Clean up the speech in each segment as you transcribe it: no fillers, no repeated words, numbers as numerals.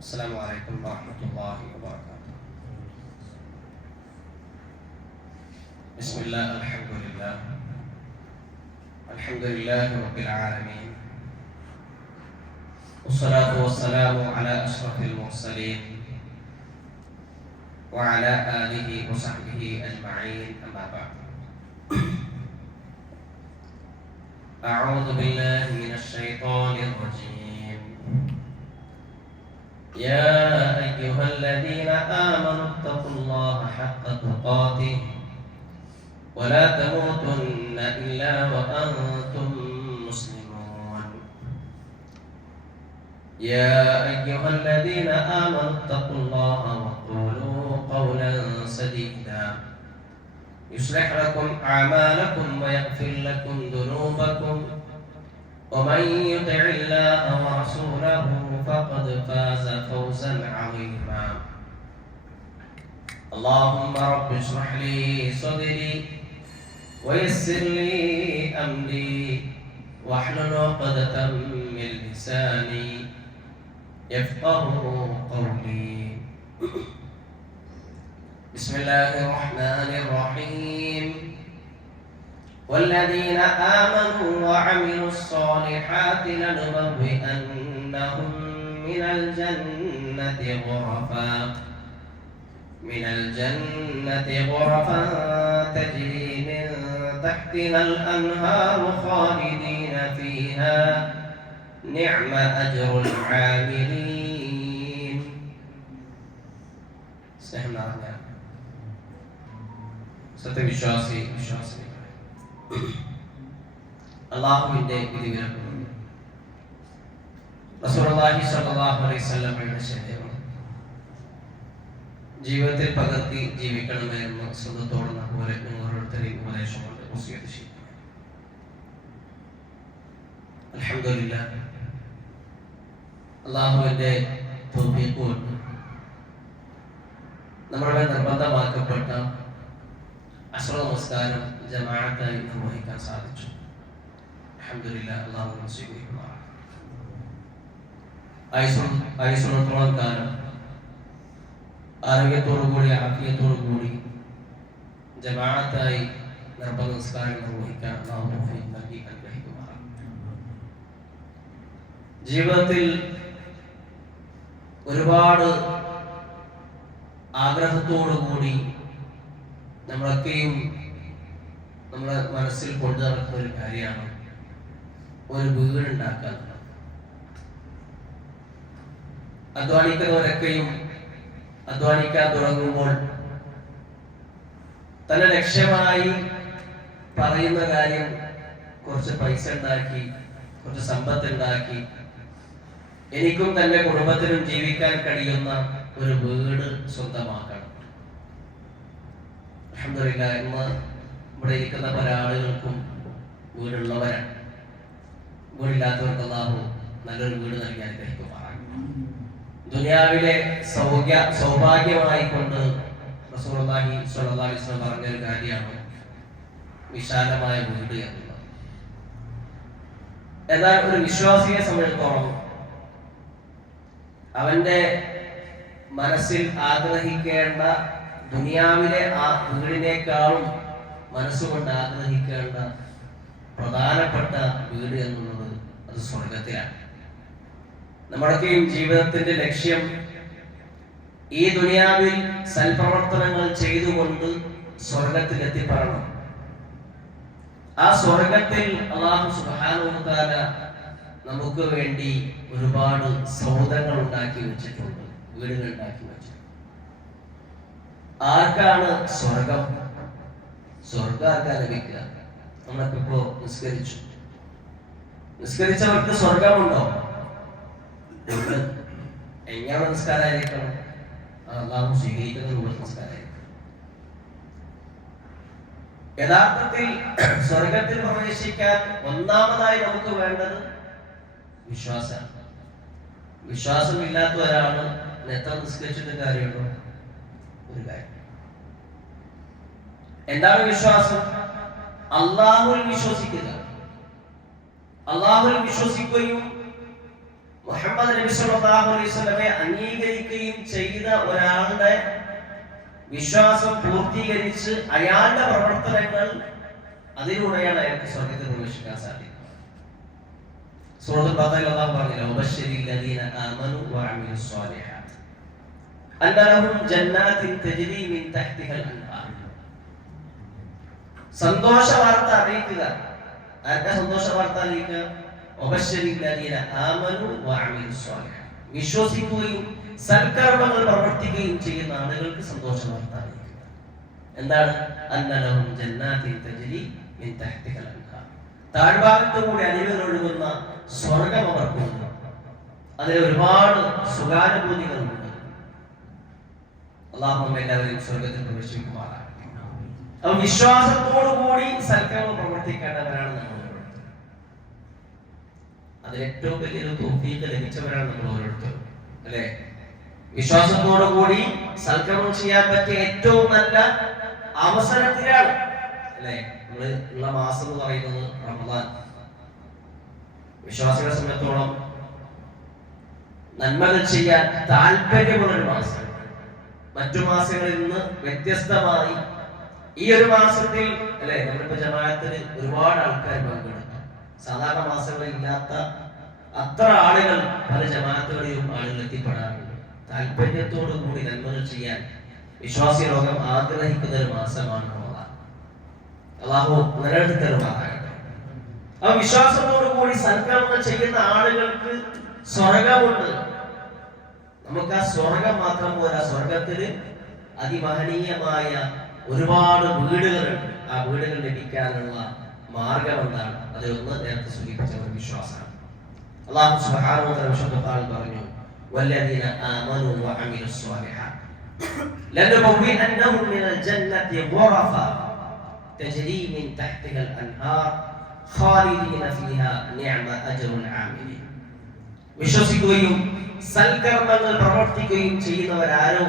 السلام عليكم ورحمة الله وبركاته. بسم الله الحمد لله رب العالمين، والصلاة والسلام على أشرف المرسلين وعلى آله وصحبه أجمعين، أما بعد. أعوذ بالله من الشيطان الرجيم. يا أيها الذين آمنوا اتقوا الله حق تقاته ولا تموتن إلا وأنتم مسلمون. يا أيها الذين آمنوا اتقوا الله وقولوا قولا سديدا يصلح لكم أعمالكم ويغفر لكم ذنوبكم، ومن يطع الله ورسوله فقد فاز فوزا عظيما. اللهم رب اشرح لي صدري ويسر لي أمري واحلل عقدة من لساني يفقه قولي. بسم الله الرحمن الرحيم. والذين آمنوا وعملوا الصالحات لنبوئنهم من الجنة غرفا تجري من تحتها الأنهار خالدين فيها، نعم أجر العاملين. സത്യവിശ്വാസി അല്ലാഹുവിന്റെ വിധിവിലക്കുകൾ റസൂലുള്ളാഹി സ്വല്ലല്ലാഹു അലൈഹി വസല്ലമയുടെ ശരീരം ജീവിതത്തിൽ പകർത്തി ജീവിക്കണമെന്ന് സ്വന്തത്തോടുന്ന പോലെ ഓരോരുത്തരെയും ഉപദേശം കൊണ്ട് വസിയത്ത് ചെയ്യുന്നു. അൽഹംദുലില്ലാഹ്, അല്ലാഹുവിന്റെ തൗഫീഖ് കൊണ്ട് നമ്മുടെ നിർബന്ധമാക്കപ്പെട്ട അസ്ർ നമസ്കാരം ജമാഅത്തായി നിർവഹിക്കാൻ സാധിച്ചു. അൽഹംദുലില്ലാഹ്, അല്ലാഹു സ്വീകരിക്കുമാറാകട്ടെ. ആയുസ്സുള്ളത്തോളം കാലം ആരോഗ്യത്തോടുകൂടി ആഫിയത്തോടുകൂടി ജമാഅത്തായി നിർബന്ധ നമസ്കാരം നിർവഹിക്കാൻ അല്ലാഹു തൗഫീഖ് നൽകി അനുഗ്രഹിക്കുമാറാകട്ടെ. ജീവിതത്തിൽ ഒരുപാട് ആഗ്രഹത്തോടുകൂടി നമ്മളൊക്കെയും നമ്മുടെ മനസ്സിൽ കൊണ്ടു നടക്കുന്ന ഒരു കാര്യമാണ് ഒരു വീടുണ്ടാക്കാൻ. അധ്വാനിക്കുന്നവരൊക്കെയും അധ്വാനിക്കാൻ തുടങ്ങുമ്പോൾ തന്റെ ലക്ഷ്യമായി പറയുന്ന കാര്യം കുറച്ച് പൈസ ഉണ്ടാക്കി, കുറച്ച് സമ്പത്ത് ഉണ്ടാക്കി, എനിക്കും തന്റെ കുടുംബത്തിനും ജീവിക്കാൻ കഴിയുന്ന ഒരു വീട് സ്വന്തമാക്കണം. അൽഹംദുലില്ലാഹ്, ഇന്ന് ഇവിടെ ഇരിക്കുന്ന പല ആളുകൾക്കും വീടുള്ളവരാണ്. വീടില്ലാത്തവർക്ക് അല്ലാഹു നല്ലൊരു വീട് നൽകി അനുഗ്രഹിക്കുമാറാകട്ടെ. ദുനിയാവിലെ സൗഭാഗ്യമായി കൊണ്ട് റസൂലുള്ളാഹി സ്വല്ലല്ലാഹു അലൈഹി വസല്ലം പറഞ്ഞൊരു കാര്യമാണ് വിശാലമായ വീട് എന്നുള്ളത്. എന്നാൽ ഒരു വിശ്വാസിയെ സംബന്ധിച്ചിടത്തോളം അവന്റെ മനസ്സിൽ ആഗ്രഹിക്കേണ്ട ദുനിയാവിലെ ആ വീടിനേക്കാളും മനസ്സുകൊണ്ട് ആഗ്രഹിക്കേണ്ട പ്രധാനപ്പെട്ട വീട് എന്നുള്ളത് അത് സ്വർഗത്തിലാണ്. നമ്മുടെയൊക്കെയും ജീവിതത്തിന്റെ ലക്ഷ്യം ഈ ദുനിയാവിൽ സൽപ്രവർത്തനങ്ങൾ ചെയ്തുകൊണ്ട് സ്വർഗത്തിൽ എത്തിപ്പെടണം. ആ സ്വർഗത്തിൽ അല്ലാഹു സുബ്ഹാനഹു വ തആല നമുക്ക് വേണ്ടി ഒരുപാട് സൗധങ്ങൾ ഉണ്ടാക്കി വെച്ചിട്ടുണ്ട്, വീടുകൾ ഉണ്ടാക്കി വെച്ചിട്ടുണ്ട്. ആർക്കാണ് സ്വർഗം? സ്വർഗം ആർക്കാ ലഭിക്കുക? നമ്മളിപ്പോ നിസ്കരിച്ചവർക്ക് സ്വർഗമുണ്ടോ? എങ്ങനെ നിസ്കാരമായിരിക്കണം? അല്ലാഹു സ്വീകരിക്കുന്ന നിസ്കാരമായിരിക്കണം. യഥാർത്ഥത്തിൽ സ്വർഗത്തിൽ പ്രവേശിക്കാൻ ഒന്നാമതായി നമുക്ക് വേണ്ടത് വിശ്വാസമാണ്. വിശ്വാസമില്ലാത്ത ഒരാള് എത്ര നിസ്കരിച്ചിട്ട് കാര്യമുണ്ടോ? ഒരു കാര്യം. എന്താണ് വിശ്വാസം? അല്ലാഹുവിൽ വിശ്വസിക്കുക. അല്ലാഹുവിൽ വിശ്വസിക്കുകയും മുഹമ്മദ് നബി സല്ലല്ലാഹു അലൈഹി വസല്ലമയെ അംഗീകരിക്കുകയും ചെയ്ത ഒരാളുടെ വിശ്വാസം പൂർത്തീകരിച്ച് അയാളുടെ പ്രവർത്തനങ്ങൾ അതിലൂടെയാണ് അയാൾക്ക് സ്വർഗ്ഗത്തിൽ പ്രവേശിക്കാൻ സാധിക്കുന്നത്. സൂറത്തുൽ ബഖറയിൽ അല്ലാഹു പറഞ്ഞില്ലേ, വബശ്ശിരിൽ ലദീന ആമനു വഅമിലുസ് സ്വാലിഹാത്ത് അന്ന ലഹും ജന്നാത്തിൻ തജ്രി മിൻ തഹ്തിഹൽ അൻഹാർ. സന്തോഷ വാർത്ത അറിയിക്കുക. ആരുടെ സന്തോഷ വാർത്ത അറിയിക്കുക? വബശ്ശിരിൽ ലദീന ആമനു വഅമിലുസ് സ്വാലിഹാത്ത്. വിശ്വസിക്കുകയും സൽക്കർമ്മങ്ങൾ പ്രവർത്തിക്കുകയും ചെയ്യുന്ന ആളുകൾക്ക് സന്തോഷ വാർത്ത അറിയിക്കുക. എന്താണ്? അന്ന ലഹും ജന്നാത്തിൻ തജ്രി മിൻ തഹ്തിഹൽ അൻഹാർ. താഴ്ഭാഗത്തുകൂടി അരുവികൾ ഒഴുകുന്ന സ്വർഗം അവർക്കുണ്ട്. അതിൽ ഒരുപാട് സുഖാനുഭൂതികളുണ്ട്. അല്ലാഹു എല്ലാവരെയും സ്വർഗത്തിൽ പ്രവേശിക്കുമാറാകട്ടെ. അപ്പോൾ വിശ്വാസത്തോടു കൂടി സൽക്കർമ്മം പ്രവർത്തിക്കേണ്ടവരാണ് നമ്മൾ. അതിൽ ഏറ്റവും വലിയൊരു തൗഫീഖ് ലഭിച്ചവരാണ് നമ്മൾ ഓരോരുത്തരും, അല്ലേ? വിശ്വാസത്തോടു കൂടി സൽക്കർമ്മം ചെയ്യാൻ പറ്റിയ ഏറ്റവും നല്ല അവസരത്തിലാണ്, അല്ലേ? നമ്മൾ ഉള്ള മാസം എന്ന് പറയുന്നത് റമദാൻ. വിശ്വാസികളെ സംബന്ധിച്ചിടത്തോളം നന്മകൾ ചെയ്യാൻ താല്പര്യമുള്ളൊരു മാസം. മറ്റു മാസങ്ങളിൽ നിന്ന് വ്യത്യസ്തമായി ഈ ഒരു മാസത്തിൽ, അല്ലെ, നമ്മളിപ്പോ ജമാഅത്തിന് ഒരുപാട് ആൾക്കാർ പങ്കെടുക്കും. സാധാരണ മാസങ്ങളിൽ ഇല്ലാത്ത അത്ര ആളുകൾ പല ജമാഅത്തുകളിലും ആളുകൾ എത്തിപ്പെടാറുണ്ട്. താല്പര്യത്തോടു കൂടി നന്മകൾ ചെയ്യാൻ വിശ്വാസി ലോകം ആഗ്രഹിക്കുന്ന ഒരു മാസമാണ് റമദാൻ. അല്ലാഹു നിലനിർത്തി തരുമാറാകട്ടെ. ആ വിശ്വാസത്തോടു കൂടി സൽക്കർമ്മങ്ങൾ ചെയ്യുന്ന ആളുകൾക്ക് സ്വർഗമുണ്ട്. നമുക്ക് ആ സ്വർഗം മാത്രം പോരാ, സ്വർഗത്തിൽ അതിമഹനീയമായ ഒരുപാട് വീടുകളുണ്ട്. ആ വീടുകൾ ലഭിക്കാനുള്ള മാർഗം എന്താണ്? അതിലൊന്ന് നേരത്തെ സൂചിപ്പിച്ച ഒരു വിശ്വാസമാണ്. അല്ലാഹു സുബ്ഹാനഹു വ തആല വിശുദ്ധ പറഞ്ഞു, വല്ലദീന ആമനു വഅമിലുസ് സ്വാലിഹാത്ത് ലനബവ്വിഅന്നഹും മിനൽ ജന്നത്തി ഗുറഫ തജ്രി മിൻ തഹ്തിഹൽ അൻഹാർ ഖാലിദീന ഫീഹാ നിഅമ അജ്റുൽ ആമിലീൻ. വിശ്വസിക്കുകയും സൽക്കർമ്മങ്ങൾ പ്രവർത്തിക്കുകയും ചെയ്യുന്നവരാരോ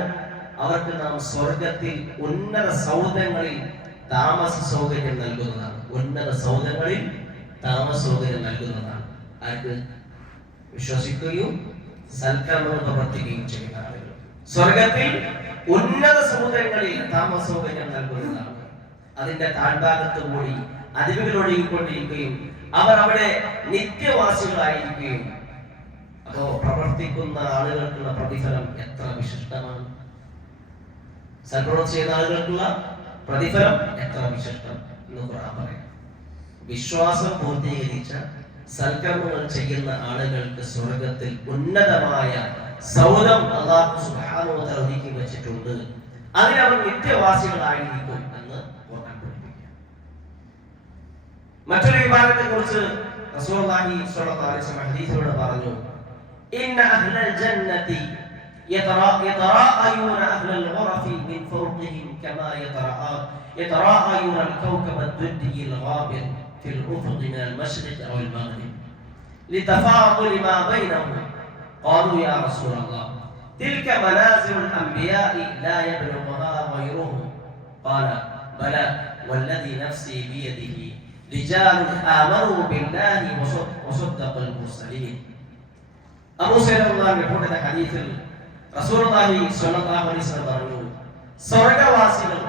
അവർക്ക് നാം സ്വർഗത്തിൽ ഉന്നത സൗധങ്ങളിൽ താമസ സൗകര്യം നൽകുന്നതാണ്. ഉന്നത സൗധങ്ങളിൽ താമസ സൗകര്യം നൽകുന്നതാണ്. ആർക്ക്? വിശ്വസിക്കുകയും സൽക്കർമ്മങ്ങൾ പ്രവർത്തിക്കുകയും ചെയ്യുന്ന ആളുകൾ സ്വർഗത്തിൽ ഉന്നത സൗധങ്ങളിൽ താമസ സൗകര്യം നൽകുന്നതാണ്. അതിന്റെ താഴ്ഭാഗത്ത് കൂടി അരുവികൾ ഒഴുകിക്കൊണ്ടിരിക്കുകയും അവർ അവിടെ നിത്യവാസികളായിരിക്കുകയും. അതോ പ്രവർത്തിക്കുന്ന ആളുകൾക്കുള്ള പ്രതിഫലം എത്ര വിശിഷ്ടമാണ്! സൽപ്രവർത്തനം ചെയ്യുന്ന ആളുകൾക്കുള്ള പ്രതിഫലം എത്ര വിശിഷ്ടം എന്ന് ഖുർആൻ പറയാം. വിശ്വാസം പൂർത്തീകരിച്ച സൽക്കർമ്മങ്ങൾ ചെയ്യുന്ന ആളുകൾക്ക് സ്വർഗത്തിൽ ഉന്നതമായ സൗധം അല്ലാഹു സുബ്ഹാനഹു വ തആല ഒരുക്കി വെച്ചിട്ടുണ്ട്. അതിനവർ നിത്യവാസികളായിരിക്കും എന്ന് ഖുർആൻ പഠിപ്പിക്കുന്നു. മറ്റൊരു വിഭാഗത്തെ കുറിച്ച് റസൂലുള്ളാഹി സ്വല്ലല്ലാഹു അലൈഹി വസല്ലം ഹദീസിലൂടെ പറഞ്ഞു, ഇന്ന അഹ്ലൽ ജന്നതി يتراءون أهل الغرف من فوقهم كما يتراءون الكوكب الدري الغابر في الأفق من المشرق أو المغرب لتفاضل ما بينهم. قالوا يا رسول الله تلك منازل الأنبياء لا يبلغها غيرهم. قال بلى والذي نفسي بيده رجال آمنوا بالله وصدقوا المرسلين. أبو سعيد റിപ്പോർട്ട് ചെയ്ത ഹദീസിൽ റസൂലുള്ളാഹി സ്വല്ലല്ലാഹു അലൈഹി വസല്ലം പറഞ്ഞു, സ്വർഗ്ഗവാസികൾ,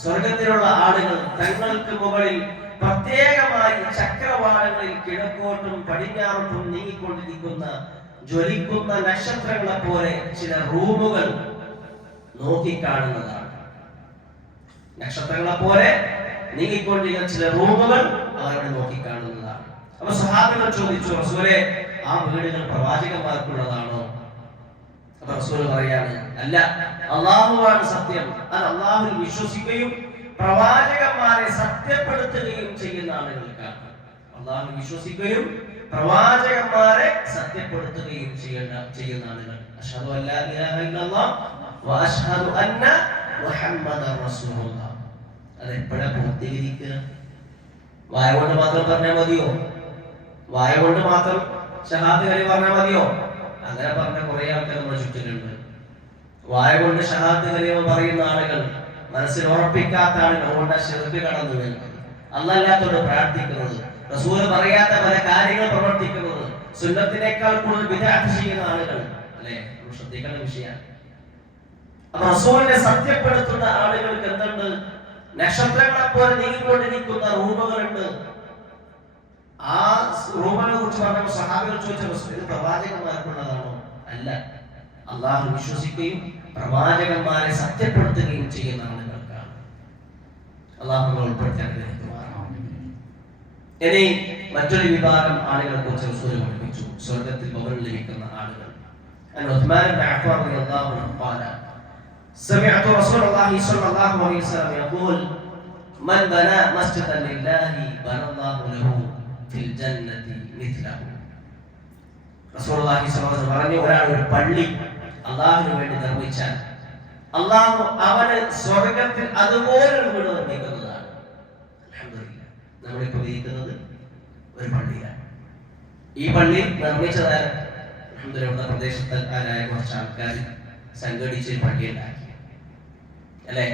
സ്വർഗ്ഗത്തിലുള്ള ആളുകൾ തങ്ങൾക്ക് മുകളിൽ പ്രത്യേകമായി ചക്രവാളങ്ങളിൽ കിഴക്കോട്ടും പടിഞ്ഞാറോട്ടും നീങ്ങിക്കൊണ്ടിരിക്കുന്ന ജ്വലിക്കുന്ന നക്ഷത്രങ്ങളെ പോലെ ചില റൂമുകൾ നോക്കിക്കാണുന്നതാണ്. നക്ഷത്രങ്ങളെ പോലെ നീങ്ങിക്കൊണ്ടിരിക്കുന്ന ചില റൂമുകൾ അവരുടെ നോക്കിക്കാണുന്നതാണ്. അപ്പൊ സഹാബികൾ ചോദിച്ചു, റസൂലേ, ആ വീടുകൾ പ്രവാചകന്മാർക്കുള്ളതാണോ? അപ്പൊ റസൂൽ പറയാണ്, അല്ല, അല്ലാഹുവാണ് സത്യം. അത് അല്ലാഹുവിൽ വിശ്വസിക്കുകയും പ്രവാചകന്മാരെ സത്യപ്പെടുത്തുകയും ചെയ്യുന്ന ആളുകൾക്കാണ്. അല്ലാഹുവിൽ വിശ്വസിക്കുകയും പ്രവാചകന്മാരെ സത്യപ്പെടുത്തുകയും ചെയ്യുന്ന ആളുകൾ. അഷ്ഹദു അല്ലാ ഇലാഹ ഇല്ലല്ലാഹ് വ അഷ്ഹദു അന്ന മുഹമ്മദൻ റസൂലുള്ളാഹ്. അത് എപ്പോഴാ പൂർത്തീകരിക്കുക? വായ കൊണ്ട് മാത്രം പറഞ്ഞാൽ മതിയോ? വായ കൊണ്ട് മാത്രം ഷഹാദത്ത് കലിമ പറഞ്ഞാൽ മതിയോ? അങ്ങനെ പറഞ്ഞ കുറെ ആൾക്കാർ നമ്മുടെ ചുറ്റിലുണ്ട്. വായ കൊണ്ട് ഷഹാദത്ത് കലിമ പറയുന്ന ആളുകൾ മനസ്സിൽ ഉറപ്പിക്കാത്ത ആളുകൾ, അതുകൊണ്ട് ശിർക്ക് കടന്നു വരുന്നത്, അല്ലാഹുവോട് പ്രാർത്ഥിക്കുന്നത്, റസൂൽ പറയാത്ത പല കാര്യങ്ങൾ പ്രവർത്തിക്കുന്നത്, സുന്നത്തിനേക്കാൾ കൂടുതൽ ബിദ്അത്ത് ചെയ്യുന്ന ആളുകൾ അല്ലേ? നമ്മൾ ശ്രദ്ധിക്കേണ്ട വിഷയമാണ്. അപ്പൊ റസൂലിനെ സത്യപ്പെടുത്തുന്ന ആളുകൾക്ക് എന്തുണ്ട്? നക്ഷത്രങ്ങളെ പോലെ നീങ്ങിക്കൊണ്ടിരിക്കുന്ന റൂമുകളുണ്ട്. ആ റൂമുകളെ കുറിച്ച് പറഞ്ഞ സഹാബികൾ ചോദിച്ച ഇത് പ്രവാചകന്മാർക്കുള്ളതാണോ? അല്ല, അള്ളാഹു വിശ്വസിക്കുകയും പ്രവാചകന്മാരെ സത്യപ്പെടുത്തുകയും ചെയ്യുന്ന ആളുകൾക്കാണ്. അള്ളാഹു ഉൾപ്പെടുത്താൻ ഇനി മറ്റൊരു വിഭാഗം ആളുകളെ കുറിച്ച് റസൂൽ പഠിപ്പിച്ചു, സ്വർഗത്തിൽ ഭവനം ലഭിക്കുന്ന ആളുകൾ. ഉസ്മാൻ ഇബ്നു അഫ്ഫാൻ റളിയല്ലാഹു അൻഹു قال سمعت رسول الله صلى الله عليه وسلم يقول من بنى مسجدا لله بنى الله له في الجنة مثله. റസൂലുള്ളാഹി സ്വല്ലല്ലാഹു അലൈഹി വസല്ലം പറഞ്ഞു, ഒരാൾ ഒരു പള്ളി അല്ലാഹുവിന് വേണ്ടി നിർമ്മിച്ചാൽ അല്ലാഹു അവന് സ്വർഗ്ഗത്തിൽ അതുപോലെ ഒരു വീട് നിർമ്മിക്കുന്നതാണ്. അൽഹംദുലില്ലാഹ്, നമ്മളിപ്പോൾ ഇരിക്കുന്നത് ഒരു പള്ളിയിലാണ്. ഈ പള്ളി നിർമ്മിച്ചതായ അൽഹംദുലില്ലാഹ് പ്രദേശത്തെ കുറച്ച് ആൾക്കാർ സംഘടിച്ച് പള്ളി ഉണ്ടാക്കി അല്ലെ?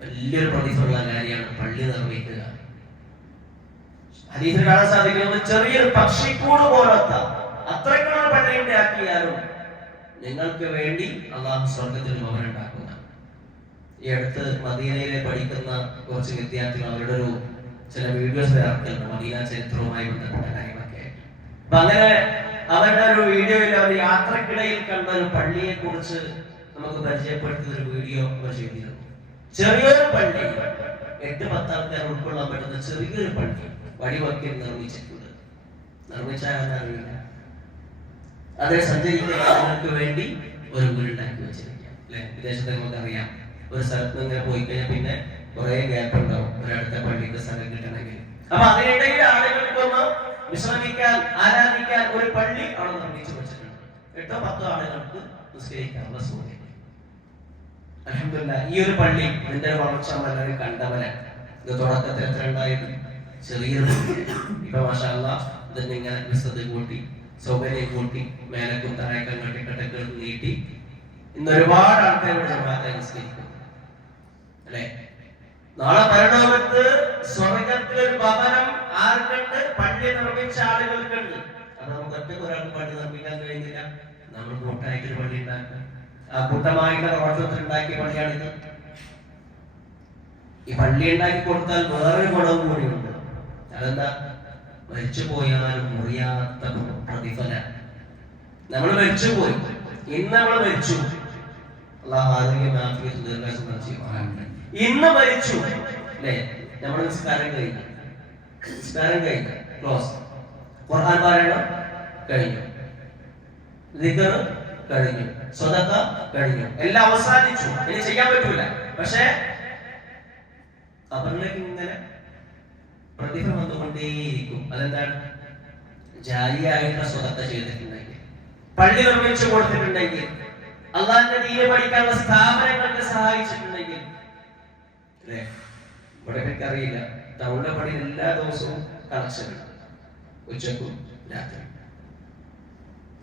വലിയൊരു പ്രതിഫലമുള്ള കാര്യമാണ് പള്ളി നിർമ്മിക്കുക. ഹദീസിൽ കാണാൻ സാധിക്കുന്നത് ചെറിയൊരു പക്ഷിക്കൂട് പോലത്തെ അത്രയ്ക്കുള്ള പള്ളി ഉണ്ടാക്കിയാലും നിങ്ങൾക്ക് വേണ്ടി അള്ളാഹു സ്വർഗത്തിൽ ഭവനം ഉണ്ടാക്കുക. ഈ അടുത്ത് മദീനയിലെ പഠിക്കുന്ന കുറച്ച് വിദ്യാർത്ഥികൾ അവരുടെ ഒരു ചില വീഡിയോസ് ഇറക്കുന്നുണ്ട് മദീന ചരിത്രവുമായി ബന്ധപ്പെട്ട കാര്യങ്ങളൊക്കെ. അപ്പൊ അങ്ങനെ അവരുടെ ഒരു വീഡിയോയിൽ അവർ യാത്രക്കിടയിൽ കണ്ട ഒരു പള്ളിയെ കുറിച്ച് നമുക്ക് പരിചയപ്പെടുത്തുന്ന ഒരു വീഡിയോ അവർ ചെയ്തിരുന്നു. ചെറിയൊരു പള്ളി, 8-10 ആൾക്കാർ ഉൾക്കൊള്ളാൻ പറ്റുന്ന ചെറിയൊരു പള്ളി വടിവക്കിൽ നിർമ്മിച്ചിട്ടുണ്ട്. നിർമ്മിച്ചാൽ അറിയില്ല. അത് സഞ്ചരിക്കുന്ന ആളുകൾക്ക് വേണ്ടി ഒരു വീടുണ്ടാക്കി വെച്ചിരിക്കാം അല്ലെ? വിദേശത്ത് നമുക്കറിയാം, ഒരു സ്ഥലത്ത് ഇങ്ങനെ പോയി കഴിഞ്ഞാൽ പിന്നെ കുറെ ഗ്യാപ്പ് ഉണ്ടാവും ഒരടുത്ത പള്ളിക്ക് സ്ഥലം കിട്ടണമെങ്കിൽ. അപ്പൊ അതിനിടയിൽ ആളുകൾക്കൊന്ന് വിശ്രമിക്കാൻ, ആരാധിക്കാൻ ഒരു പള്ളി അവിടെ നിർമ്മിച്ചു വെച്ചിട്ടുണ്ട്. 8-10 ആളുകൾക്ക് നിസ്കരിക്കാനുള്ള സൗകര്യം. അൽഹംദുലില്ലാഹ്, ഈ ഒരു പള്ളി ഇതിന്റെ വളർച്ച വളരെ കണ്ടവനാണ്. ഇത് തുടക്കത്തിൽ എത്ര ഉണ്ടായത്? ചെറിയൊരു പള്ളി. ഇപ്പൊ മാഷാ അല്ലാഹ് ഇതിന്റെ ഇങ്ങനെ വിസ്തൃതി കൂട്ടി, സൗകര്യം കൂട്ടി, മേലക്കും താഴേക്കും കെട്ടിക്കെട്ടൊക്കെ നീട്ടി ഇന്ന് ഒരുപാട് ആൾക്കാരുടെ ജമാഅത്തായി നിസ്കരിക്കും അല്ലെ? നാളെ പരലോകത്ത് സ്വർഗത്തിലൊരു ഭവനം ആർക്കുണ്ട്? പള്ളി നിർമ്മിച്ച ആളുകൾക്കുണ്ട്. അത് നമുക്ക് ഒറ്റയ്ക്ക് ഒരാൾക്ക് പള്ളി നിർമ്മിക്കാൻ കഴിയുന്നില്ല. നമ്മൾ കൂട്ടായിട്ടൊരു പള്ളി ഉണ്ടാക്കുക. ആ കൂട്ടമായിട്ടുള്ള പ്രവർത്തനത്തിൽ ഉണ്ടാക്കിയ പള്ളിയാണിത്. ഈ പള്ളി ഉണ്ടാക്കി കൊടുത്താൽ വേറൊരു ഗുണവും കൂടിയുണ്ട്. അതെന്താ? മരിച്ചു പോയാലും മുറിയാത്ത പ്രതിഫലം. നമ്മൾ മരിച്ചുപോയി, ഇന്ന് നമ്മൾ മരിച്ചു, അല്ലാഹു ആരോഗ്യം ആഫിയത്ത് ദീർഘായുസ്സും നൽകി. ഇന്ന് മരിച്ചു അല്ലേ? നമ്മുടെ നിസ്കാരം കഴിഞ്ഞു, ക്ലോസ്. ഖുർആൻ പാരായണം കഴിഞ്ഞു, ദിക്ർ കഴിഞ്ഞു, സ്വതക്ക കഴിഞ്ഞു, എല്ലാം അവസാനിച്ചു. ഇനി ചെയ്യാൻ പറ്റൂല. പക്ഷേ ഖബറിലേക്ക് ഇങ്ങനെ പ്രതിഫലം വന്നുകൊണ്ടേയിരിക്കും. അതെന്താണ്? ജാരിയായിട്ടുള്ള സ്വതക്ക ചെയ്തിട്ടുണ്ടെങ്കിൽ, പള്ളി നിർമ്മിച്ചു കൊടുത്തിട്ടുണ്ടെങ്കിൽ, അള്ളാഹിന്റെ ദീനെ പഠിക്കാനുള്ള സ്ഥാപനങ്ങൾക്ക് സഹായിച്ചിട്ടുണ്ടെങ്കിൽ അല്ലേ? ഇവിടെ എനിക്കറിയില്ല, ടൗണിലെ പള്ളിയിൽ എല്ലാ ദിവസവും കളക്ഷൻ ഉണ്ട്, ഉച്ചക്കും രാത്രി.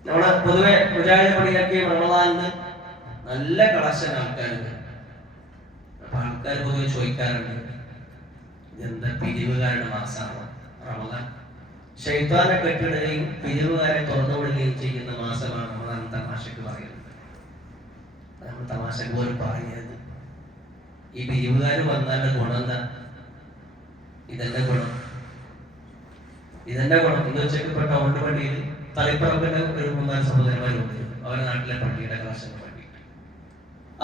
നമ്മളെ പൊതുവെ മുജാഹിദ് പള്ളിയിലൊക്കെ റമളാനിന് നല്ല കളക്ഷൻ ആൾക്കാരുണ്ട്. അപ്പൊ ആൾക്കാർ പൊതുവെ ചോദിക്കാറുണ്ട്, എന്താ പിരിവുകാരുടെ മാസമാണ് റമളാൻ? ശൈത്താനെ കെട്ടിടുകയും പിരിവുകാരെ തുറന്നുവിടുകയും ചെയ്യുന്ന മാസമാണ് റമളാൻ. തമാശക്ക് പറയുന്നത്, നമ്മൾ തമാശക്ക് പോലും പറയരുത്. ഈ പിരിവുകാർ വന്നാലുള്ള ഗുണം എന്താ? ഇതെന്റെ ഗുണം. ഇന്ന് ഉച്ചയ്ക്ക് ഇപ്പൊ ടൗണിന്റെ പള്ളിയിൽ തളിപ്പറമ്പിന്റെ ഒരു 3-4 സഹോദരന്മാരുണ്ട്. അവരുടെ നാട്ടിലെ പള്ളിയുടെ കളക്ഷൻ പള്ളി.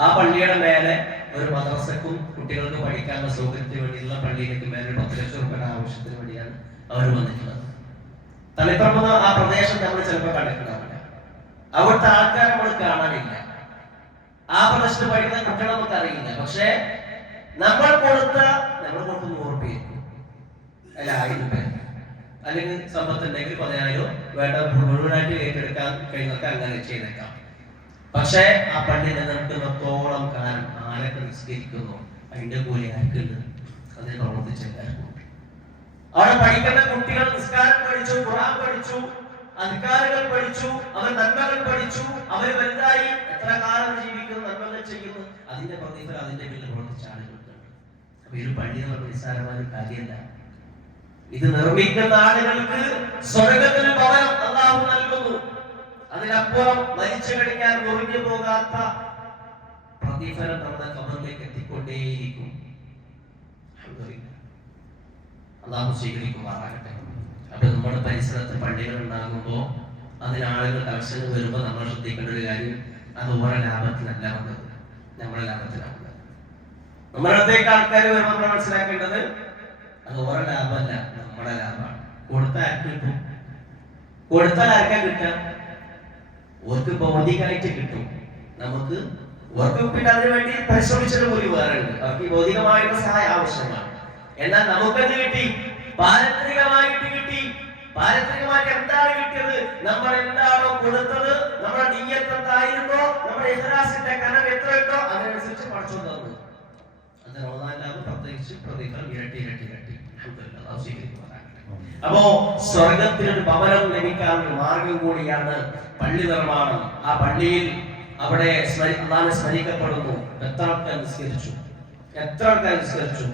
ആ പള്ളിയുടെ മേലെ ഒരു മദ്രസക്കും കുട്ടികൾക്ക് പഠിക്കാനുള്ള സൗകര്യത്തിന് വേണ്ടിയുള്ള പള്ളിയിലേക്ക് മേലെ 10 ലക്ഷം രൂപയുടെ ആവശ്യത്തിന് വേണ്ടിയാണ് അവർ വന്നിട്ടുള്ളത്. തളിപ്പറമ്പ് ആ പ്രദേശം നമ്മൾ ചിലപ്പോൾ കണ്ടിട്ടുണ്ടാവില്ല. അവിടുത്തെ ആൾക്കാരെ നമ്മൾ കാണാനില്ല. ആ പ്രദേശത്ത് പഠിക്കുന്ന കുട്ടികളെ നമുക്ക് അറിയില്ല. പക്ഷേ നമ്മൾ കൊടുത്ത 100 രൂപ, അല്ല 1000 രൂപ, അല്ലെങ്കിൽ സമ്പത്തുണ്ടെങ്കിൽ 10,000 വേണ്ട മുഴുവനായിട്ട് ഏറ്റെടുക്കാൻ കഴിയുന്നൊക്കെ അങ്ങനെ ചെയ്തേക്കാം. പക്ഷേ ആ പള്ളി നിലനിൽക്കുന്നത്തോളം കാലം ആരൊക്കെ നിസ്കരിക്കുന്നു അതിന്റെ കൂലി ആർക്കുണ്ട്? അതിനെ പ്രവർത്തിച്ചെല്ലാവർക്കും. അവിടെ പഠിക്കുന്ന കുട്ടികൾ നിസ്കാരം പഠിച്ചു, ഖുർആൻ പഠിച്ചു, അധികാരങ്ങൾ പഠിച്ചു, അവർ നന്മകൾ പഠിച്ചു, അവർ വലുതായി എത്ര കാലം ജീവിക്കുന്നു, നന്മകൾ ചെയ്യുന്നു, അതിന്റെ പ്രതിഫലം അതിന്റെ പേരിൽ പ്രവർത്തിച്ച ആളുകൾക്കുണ്ട്. അപ്പൊ ഈ ഒരു പള്ളി നമ്മൾ നിസ്സാരമായ കാര്യമല്ല. ഇത് നിർമ്മിക്കുന്ന ആളുകൾക്ക് സ്വർഗത്തിൽ ഭവനം അല്ലാഹു നൽകുന്നു. അതിനപ്പുറം മരിച്ചു കഴിഞ്ഞാൽ മുറിഞ്ഞു പോകാത്ത പ്രതിഫലം നമ്മുടെ കബറിലേക്ക് എത്തിക്കൊണ്ടേയിരിക്കും. അല്ലാഹു സ്വീകരിക്കുമാറാകട്ടെ. അപ്പൊ നമ്മുടെ പരിസരത്ത് പള്ളികൾ ഉണ്ടാകുമ്പോൾ അതിന് ആളുകൾ കളക്ഷന് വരുമ്പോൾ നമ്മൾ ശ്രദ്ധിക്കേണ്ട ഒരു കാര്യം, അത് ഓരോ ലാഭത്തിനല്ല വന്നത്, നമ്മുടെ ലാഭത്തിലാണ്. നമ്മുടെ അടുത്തേക്ക് ആൾക്കാർ വരുമ്പോൾ നമ്മൾ മനസ്സിലാക്കേണ്ടത് അത് ഓരോ ലാഭമല്ല, നമ്മുടെ ലാഭമാണ്. കൊടുത്താൽ ആർക്ക് കിട്ടും? കൊടുത്താൽ ആർക്കാ കിട്ടുക? ഓർക്ക് ഭൗതികമായിട്ട് കിട്ടും. നമുക്ക് ഓർക്ക് പിന്നെ അതിനു വേണ്ടി പരിശ്രമിച്ചൊരു കൂലി വേറെ ഉണ്ട്. അവർക്ക് ഭൗതികമായിട്ടുള്ള സഹായം ആവശ്യമാണ്. എന്നാൽ നമുക്കെന്ത് കിട്ടി? പാരത്രികമായിട്ട് കിട്ടി. പാരത്രികമായിട്ട് എന്താണ് കിട്ടിയത്? നമ്മൾ എന്താണോ കൊടുത്തത്, നമ്മുടെ നിയ്യത്ത് എന്തായിരുന്നോ, നമ്മുടെ ഇഖ്ലാസിന്റെ കനം എത്രയുണ്ടോ അതിനനുസരിച്ച് പഠിച്ചു തന്നു. അത് റമദാനിലാകും പ്രത്യേകിച്ച് പ്രതിഫലം ഇരട്ടി ഇരട്ടി ഇരട്ടി. അപ്പോ സ്വർഗത്തിനൊരു ഭവനം ലഭിക്കാനുള്ള മാർഗം കൂടിയാണ് പള്ളി നിർമ്മാണം. ആ പള്ളിയിൽ അവിടെ അല്ലാഹുവിനെ സ്മരിക്കപ്പെടുന്നു. എത്ര ആൾക്കാർ നിസ്കരിച്ചു? എത്ര ആൾക്കാർ നിസ്കരിച്ചു?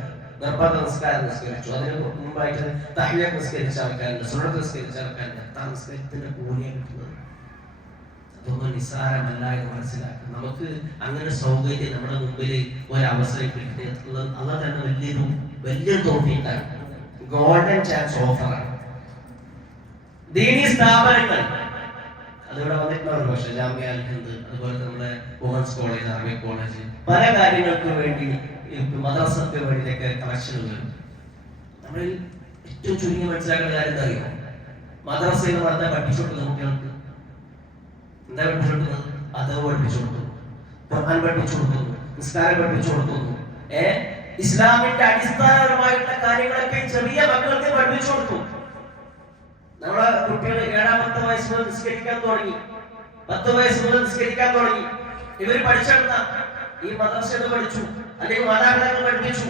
നിർബന്ധ നിസ്കാരം നിസ്കരിച്ചു. അതിന് മുമ്പായിട്ട് തഹ്ലിയത്ത് നിസ്കരിച്ച ആൾക്കാരുണ്ട്, സുന്നത്ത് നിസ്കരിച്ച ആൾക്കാരുണ്ട്. എത്ര നിസ്കാരത്തിന്റെ കൂലിയാണ് കിട്ടുന്നത്? അതൊന്നും നിസ്സാരമല്ല എന്ന് മനസ്സിലാക്കുക. നമുക്ക് അങ്ങനെ സൗകര്യം നമ്മുടെ മുമ്പിൽ ഒരവസരം കിട്ടുന്നത് അല്ല തന്നെ വലിയൊരു തോഫീക്കാണ്, ഗോൾഡൻ ചാൻസ് ഓഫറാണ്. ദീനീ സ്ഥാപനങ്ങൾ അതിവിടെ വന്നിട്ടുള്ള പക്ഷേ ജാമിഅ അൽ ഹിന്ദ്, അതുപോലെ നമ്മുടെ വുമൻസ് കോളേജ്, അറബിക് കോളേജ്, പല കാര്യങ്ങൾക്ക് വേണ്ടി മദ്രസക്ക് വേണ്ടിയൊക്കെ കളക്ഷൻ വരും. നമ്മൾ ഏറ്റവും ചുരുങ്ങി മനസ്സിലാക്കുന്ന കാര്യം എന്താ അറിയോ? മദ്രസയിൽ നിന്ന് പഠിപ്പിച്ചു കൊടുക്കുന്ന കുട്ടികൾക്ക് എന്താ പഠിപ്പിച്ചു കൊടുക്കുന്നത്? അതവ് പഠിപ്പിച്ചു കൊടുക്കുന്നു, ഖുർആൻ പഠിപ്പിച്ചു കൊടുക്കുന്നു, നിസ്കാരം പഠിപ്പിച്ചു കൊടുക്കുന്നു. ഇസ്ലാമിന്റെ അടിസ്ഥാനപരമായിട്ടുള്ള കാര്യങ്ങളൊക്കെ ചെറിയ മക്കൾക്ക് പഠിപ്പിച്ചു കൊടുത്തു. നമ്മളെ കുട്ടികൾ 7-10 വയസ്സ് മുതൽ നിസ്കരിക്കാൻ തുടങ്ങി, 10 വയസ്സ് മുതൽ നിസ്കരിക്കാൻ തുടങ്ങി. ഇവർ പഠിച്ചെടുത്ത ഈ മദ്രസയിൽ പഠിച്ചു, അല്ലെങ്കിൽ മാതാപിതാക്കൾ പഠിപ്പിച്ചു.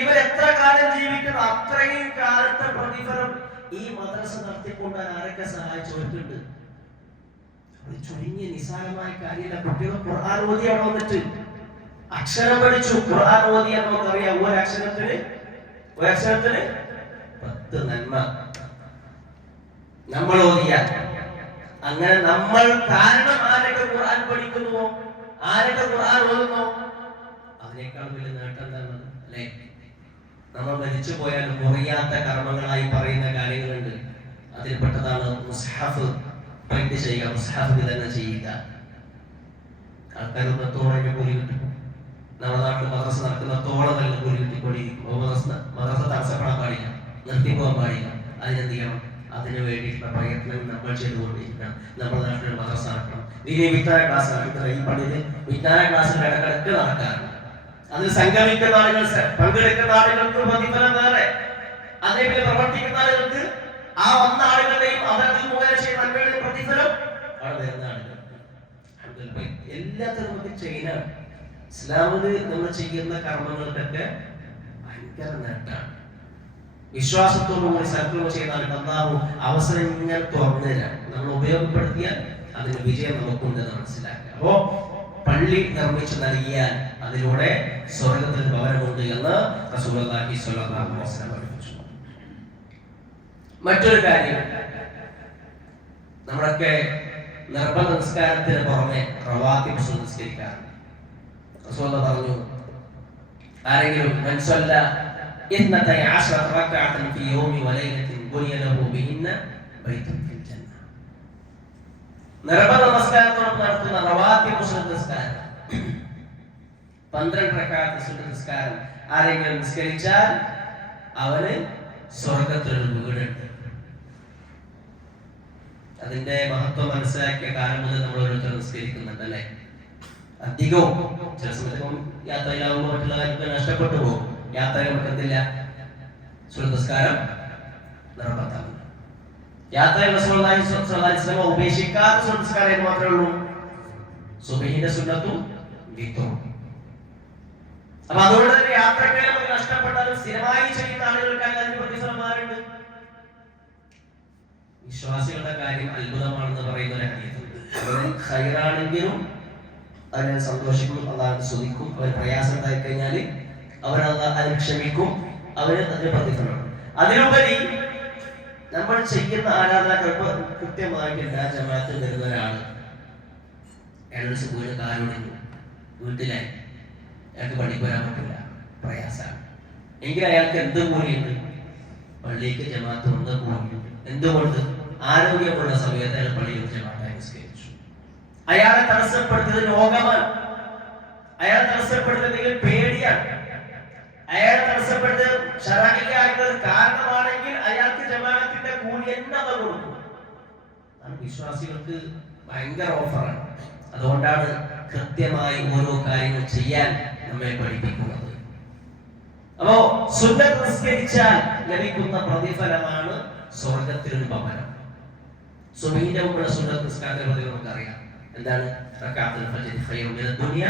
ഇവർ എത്ര കാലം ജീവിക്കുന്നു അത്രയും കാലത്തെ പ്രതിഫലം ഈ മദ്രസ നടത്തിക്കൊണ്ട് ആരൊക്കെ സഹായിച്ചവർക്കുണ്ട്. ചുരുങ്ങിയ നിസ്സാരമായ കാര്യമില്ല. കുട്ടികൾ ഖുർആൻ ഓതി അവിടെ വന്നിട്ട് അക്ഷരം പഠിച്ചു. ഖുർആൻ ഓതിയാൽ നമുക്കറിയാം ഒരക്ഷരത്തിന് 10 നന്മ. നമ്മൾ ഓതിയാൽ അങ്ങനെ നമ്മൾ കാരണം ആരൊക്കെ ഖുർആൻ പഠിക്കുന്നുവോ, ആരൊക്കെ ഖുർആൻ ഓതുന്നോ അതിനേക്കാൾ വലിയ നേട്ടം എന്താണ് അല്ലെ? നമ്മൾ മരിച്ചു പോയാൽ മുറിയാത്ത കർമ്മങ്ങളായി പറയുന്ന കാര്യങ്ങളുണ്ട്. അതിൽപ്പെട്ടതാണ് മുസ്ഹഫ് പ്രിന്റ് ചെയ്യുക, മുസ്ഹഫ് തന്നെ ചെയ്യുക. ആൾക്കാർ ഒന്നത്തോളം കൂലി കിട്ടും. നമ്മുടെ നാട്ടിൽ മദ്രസ നടക്കുന്നത്തോളം നല്ല കൂലി കിട്ടിക്കൊണ്ടിരിക്കും. മദ്രസ തടസ്സപ്പെടാൻ പാടില്ല, നിർത്തിപ്പോകാൻ പാടില്ല. അതിനെന്ത് ചെയ്യണം? അതിനു വേണ്ടിയിട്ടുള്ള പ്രയത്നം നമ്മൾ ചെയ്തുകൊണ്ടിരിക്കണം. നമ്മുടെ നാട്ടിൽ മദ്രസ നടക്കണം. ഇനി വിജ്ഞാന ക്ലാസ് നടക്കുന്നത് ഈ പള്ളിയിൽ വിജ്ഞാന ക്ലാസ്സിൽ ഇടക്കിടക്ക് നടക്കാറുണ്ട്. അതിൽ സംഗമിക്കുന്ന ആളുകൾ, പങ്കെടുക്കുന്ന ആളുകൾക്ക് പ്രതിഫലം വേറെ, അതേപോലെ പ്രവർത്തിക്കുന്ന ആളുകൾക്ക് ആ വന്ന ആളുകളുടെയും അവരുടെ മുഖേന ചെയ്യുന്ന നന്മയുടെ പ്രതിഫലം അവിടെ വരുന്ന ആളുകൾ. എല്ലാത്തിനും നമുക്ക് ചെയ്യാൻ ഇസ്ലാമില് നമ്മൾ ചെയ്യുന്ന കർമ്മങ്ങൾക്കൊക്കെ ഭയങ്കര നേട്ടമാണ്. വിശ്വാസത്തോടുകൂടി സൽക്കർമ്മം ചെയ്യുന്ന അല്ലാഹു അവസരം ഇങ്ങനെ തുറന്നു തരാം. നമ്മൾ ഉപയോഗപ്പെടുത്തിയാൽ അതിന് വിജയം നമുക്കുണ്ടെന്ന് മനസ്സിലാക്കുക. അപ്പോ പള്ളി നിർമ്മിച്ചു നൽകിയാൽ അതിലൂടെ സ്വർഗത്തിൽ ഭവനമുണ്ട് എന്ന് റസൂലുള്ളാഹി സ്വല്ലല്ലാഹു അലൈഹി വസല്ലം പഠിപ്പിച്ചു. മറ്റൊരു കാര്യം, നമ്മളൊക്കെ നിർബന്ധ നിസ്കാരത്തിന് പുറമെ റവാത്തിബ് നിസ്കരിക്കാറുണ്ട്. റസൂലുള്ളാഹി പറഞ്ഞു, ആരെങ്കിലും മൻ സല്ല 12 റക്അത്തൻ ഫി യൗമി വലൈലത്തിൻ ബുനിയ ലഹു ബിഹിന്ന ബൈതുൻ ഫിൽ ജന്ന. നിർബന്ധ നമസ്കാരത്തോടൊപ്പം നടത്തുന്ന റവാത്തിബ് നിസ്കാരം, 12 റക്അത്ത് നിസ്കാരം ആരെങ്കിലും നിസ്കരിച്ചാൽ അവന് സ്വർഗത്തിലൊരു വീടുണ്ട്. അതിന്റെ മഹത്വം മനസ്സിലാക്കിയ കാലം മുതൽ നമ്മൾ ഓരോരുത്തർ നിസ്കരിക്കുന്നുണ്ട് അല്ലെ? അധികവും ചില സമയത്ത് യാത്രയിലാവുമ്പോൾ മറ്റുള്ള കാര്യങ്ങൾ നഷ്ടപ്പെട്ടു പോകും. യാത്ര നമുക്ക് എന്തില്ല, സുന്നസ്കാരം നിർബന്ധമാണ്. യാത്രയിൽ റസൂലുള്ളാഹി സ്വല്ലല്ലാഹു അലൈഹി വസല്ലം ഉപേക്ഷിക്കാത്ത സുന്നസ്കാരം മാത്രമേ ഉള്ളൂ, സുബഹിന്റെ സുന്നത്തും വിത്റും. അപ്പൊ അതുകൊണ്ട് തന്നെ യാത്രയ്ക്ക് നമുക്ക് നഷ്ടപ്പെട്ടാലും സ്ഥിരമായി ചെയ്യുന്ന ആളുകൾക്കാണ് അതിന് പ്രതിഫലം മാറുണ്ട്. വിശ്വാസികളുടെ കാര്യം അത്ഭുതമാണെന്ന് പറയുന്ന ഒരു ഹദീസുണ്ട്. അവര് ഖൈറാണെങ്കിലും അതിനെ സന്തോഷിക്കും, അല്ലാഹുവിനെ സ്തുതിക്കും. അവർ പ്രയാസം ഉണ്ടായി കഴിഞ്ഞാൽ അവർ അതിന് ക്ഷമിക്കും, അവര് അതിന് പ്രതിഫലമാണ്. അതിലുപരി നമ്മൾ ചെയ്യുന്ന ആരാധനകൾക്ക് കൃത്യമായിട്ട് എല്ലാ ജമാഅത്തും വരുന്നവരാണ്. അയാൾ സുഖത്തിന് കാലൊടിഞ്ഞു, വീട്ടിലായി, അയാൾക്ക് പള്ളിക്ക് വരാൻ പറ്റില്ല, പ്രയാസമാണ്. എങ്കിൽ അയാൾക്ക് എന്ത് കൂലിയുണ്ട്? പള്ളിക്ക് ജമാഅത്ത് വന്ന് കൂലിയുണ്ട്. എന്തുകൊണ്ട്? ആരോഗ്യമുള്ള സമയത്ത് അയാൾ പള്ളിയിൽ ജമാഅത്തായി നിസ്കരിച്ചു. അയാളെ തടസ്സപ്പെടുത്തിയത് രോഗമാണ്, അയാളെ തടസ്സപ്പെടുത്തുന്നതെങ്കിൽ പേടിയാണ്, അയാളെ തടസ്സപ്പെടുത്തിയത് ശരായിയായിട്ടുള്ള കാരണമാണെങ്കിൽ അയാൾക്ക് ജമാഅത്തിന്റെ കൂലി എന്നത് കൊടുക്കും. വിശ്വാസികൾക്ക് ഭയങ്കര ഓഫറാണ്. അതുകൊണ്ടാണ് കൃത്യമായി ഓരോ കാര്യങ്ങൾ ചെയ്യാൻ നമ്മെ പഠിപ്പിക്കുന്നത്. അപ്പോ സുന്നത്ത് നിസ്കരിച്ചാൽ ലഭിക്കുന്ന പ്രതിഫലമാണ് സ്വർഗത്തിലൊരു ഭവനം. സുബഹിന്റെ മുമ്പുള്ള സുന്നത്ത് നിസ്കാരത്തിന്റെ പ്രതിഫലം നമുക്കറിയാം. എന്താണ്? റക്അത്തുൽ ഫജ്ർ ഖൈറുൻ മിനദ് ദുനിയ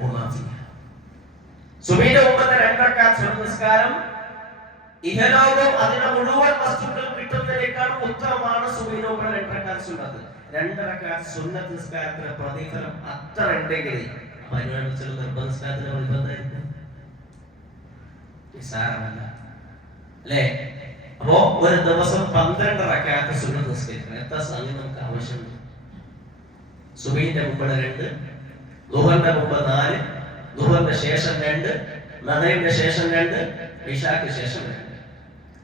വമാ ഫിഹാ. സുബഹിന്റെ മുമ്പത്തെ 2 റക്അത്ത് സുന്നത്ത് നിസ്കാരം ഇഹലോകം അതിന്റെ മുഴുവൻ വസ്തുക്കൾ കിട്ടുന്നതിനേക്കാൾ ഉത്തമമാണ് സുബഹിന്റെ മുമ്പുള്ള 2 റക്അത്ത് സുന്നത്ത്. 2 റക്അത്ത് സുന്നത്ത് നിസ്കാരത്തിന്റെ പ്രതിഫലം അത്ര ഉണ്ടെങ്കിൽ പരിപാടിച്ചുള്ള നിർബന്ധ നിസ്കാരത്തിന്റെ പ്രതിഫലം എന്തായിരിക്കും? നിസ്സാരമല്ല അല്ലേ? അപ്പോ ഒരു ദിവസം 12 റക്അത്ത് സുന്നത്ത് നിസ്കരിക്കണം. എത്ര സമയം നമുക്ക് ആവശ്യമുണ്ട്? സുബഹിന്റെ മുമ്പ് 2, ദുഹറിന്റെ മുമ്പ് 4, ദുഹറിന്റെ ശേഷം 2, മഗ്രിബിന്റെ ശേഷം 2, ഇശാക്ക് ശേഷം 2.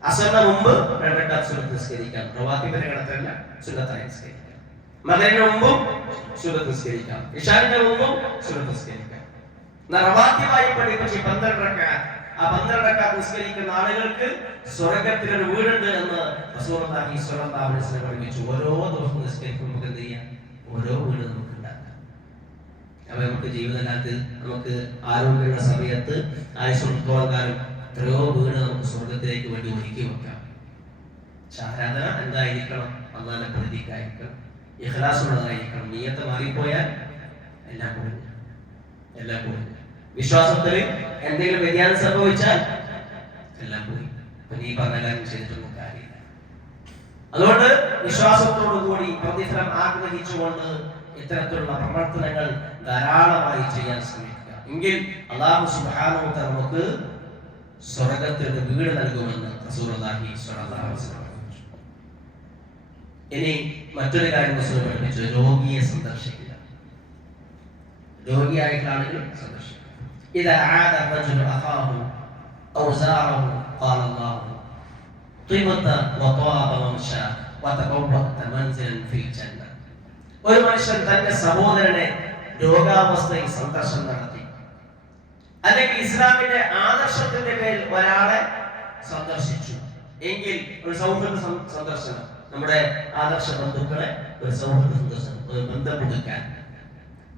അസറിന്റെ മുമ്പ് 2 റക്അത്ത് സുന്നത്ത് നിസ്കരിക്കാം. റവാത്തിബിന്റെ കണക്കല്ല, സുന്നത്തായി നിസ്കരിക്കാം. മഗ്രിബിന്റെ മുമ്പും സുന്നത്ത് നിസ്കരിക്കാം, ഇശാന്റെ മുമ്പും സുന്നത്ത് നിസ്കരിക്കാം. റവാത്തിബായി പഠിപ്പിച്ച് 12 റക്അത്ത്, ആ 12 റക്അത്ത് നിസ്കരിക്കുന്ന ആളുകൾക്ക് സ്വർഗ്ഗത്തിൽ ഒരു വീടുണ്ട് എന്ന് റസൂലുള്ളാഹി സ്വല്ലല്ലാഹു അലൈഹി വസല്ലം പഠിപ്പിച്ചു. ഓരോ ദിവസവും നിസ്കരിക്കുമ്പോൾ നമുക്ക് എന്ത് ചെയ്യാം? ഓരോ വീട് നമുക്ക് ഉണ്ടാക്കാം. അപ്പൊ നമുക്ക് ജീവിതകാലത്ത് നമുക്ക് ആരോഗ്യമുള്ള സമയത്ത് ആയുസ്സോളം കാലം എത്രയോ വീട് നമുക്ക് സ്വർഗത്തിലേക്ക് വേണ്ടി ഒരുക്കി വെക്കാം. ആരാധന എന്തായിരിക്കണം? അല്ലാഹുവിനെ പ്രീതിക്കായിരിക്കണം, ഇഖ്ലാസുള്ളതായിരിക്കണം. നിയ്യത്ത് മാറിപ്പോയാൽ എല്ലാം പോയി. വിശ്വാസത്തിൽ എന്തെങ്കിലും വ്യതിയാനം സംഭവിച്ചാൽ എല്ലാം പോയി. നീ പറഞ്ഞ കാര്യം ചെയ്തിട്ടൊന്നും കാര്യമില്ല. അതുകൊണ്ട് വിശ്വാസത്തോടു കൂടി പ്രതിഫലം ആഗ്രഹിച്ചുകൊണ്ട് ഇത്തരത്തിലുള്ള പ്രവർത്തനങ്ങൾ ധാരാളമായി ചെയ്യാൻ ശ്രമിക്കുക. എങ്കിൽ അല്ലാഹു സുബ്ഹാനഹു വ തആല നമുക്ക് സ്വർഗ്ഗത്തിൽ വീട് നൽകുമെന്ന് റസൂലുള്ളാഹി സ്വല്ലല്ലാഹു അലൈഹി വസല്ലം പറഞ്ഞു. ഇനി മറ്റൊരു കാര്യം റസൂൽ പഠിപ്പിച്ചു, രോഗിയെ സന്ദർശിക്കുക. രോഗിയായിട്ടുള്ള ആളുകൾ സന്ദർശിക്കുക. إذا عاد الرجل أخاه أو زاره قال الله طبت وطاب ممشاك وتبوأت منزلا في الجنة. ഒരു മനുഷ്യൻ തന്റെ സഹോദരനെ രോഗാവസ്ഥയിൽ സന്ദർശനം നടത്തി, അല്ലെങ്കിൽ ഇസ്ലാമിന്റെ ആദർശത്തിന്റെ പേരിൽ ഒരാളെ സന്ദർശിച്ചു എങ്കിൽ ഒരു സൗഹൃദ സന്ദർശനം, നമ്മുടെ ആദർശ ബന്ധുക്കളെ ഒരു സൗഹൃദ സന്ദർശനം, ഒരു ബന്ധം പുതുക്കാൻ,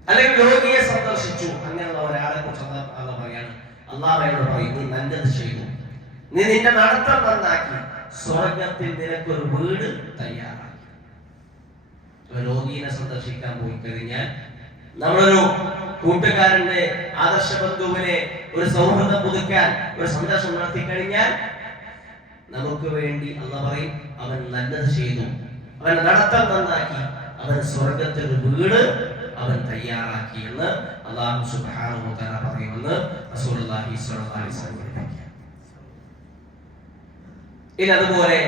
അല്ലെങ്കിൽ രോഗിയെ സന്ദർശിച്ചു, അങ്ങനെയുള്ള ഒരാളെ കുറിച്ച് അല്ലാഹു പറയാണ്, അല്ലാഹുവോട് പറയും, നീ നല്ലത് ചെയ്തു, നീ നിന്റെ നടത്തം നന്നാക്കി, സ്വർഗ്ഗത്തിൽ നിനക്കൊരു വീട് തയ്യാറാക്കി. രോഗിയെ സന്ദർശിക്കാൻ പോയി കഴിഞ്ഞാൽ, നമ്മളൊരു കൂട്ടുകാരന്റെ ആദർശ ബന്ധുവിനെ ഒരു സൗഹൃദം പുതുക്കാൻ ഒരു സന്ദർശനം നടത്തി കഴിഞ്ഞാൽ നമുക്ക് വേണ്ടി അല്ലാഹു പറയും, അവൻ നല്ലത് ചെയ്തു, അവൻ നടത്തം നന്നാക്കി, അവൻ സ്വർഗ്ഗത്തിൽ ഒരു വീട് അവൻ തയ്യാറാക്കി എന്ന് അല്ലാഹു സുബ്ഹാനഹു വ തആല പറയുമെന്ന് റസൂലുള്ളാഹി സ്വല്ലല്ലാഹു അലൈഹി വസല്ലം പഠിപ്പിക്കുക. ഇനി അതുപോലെ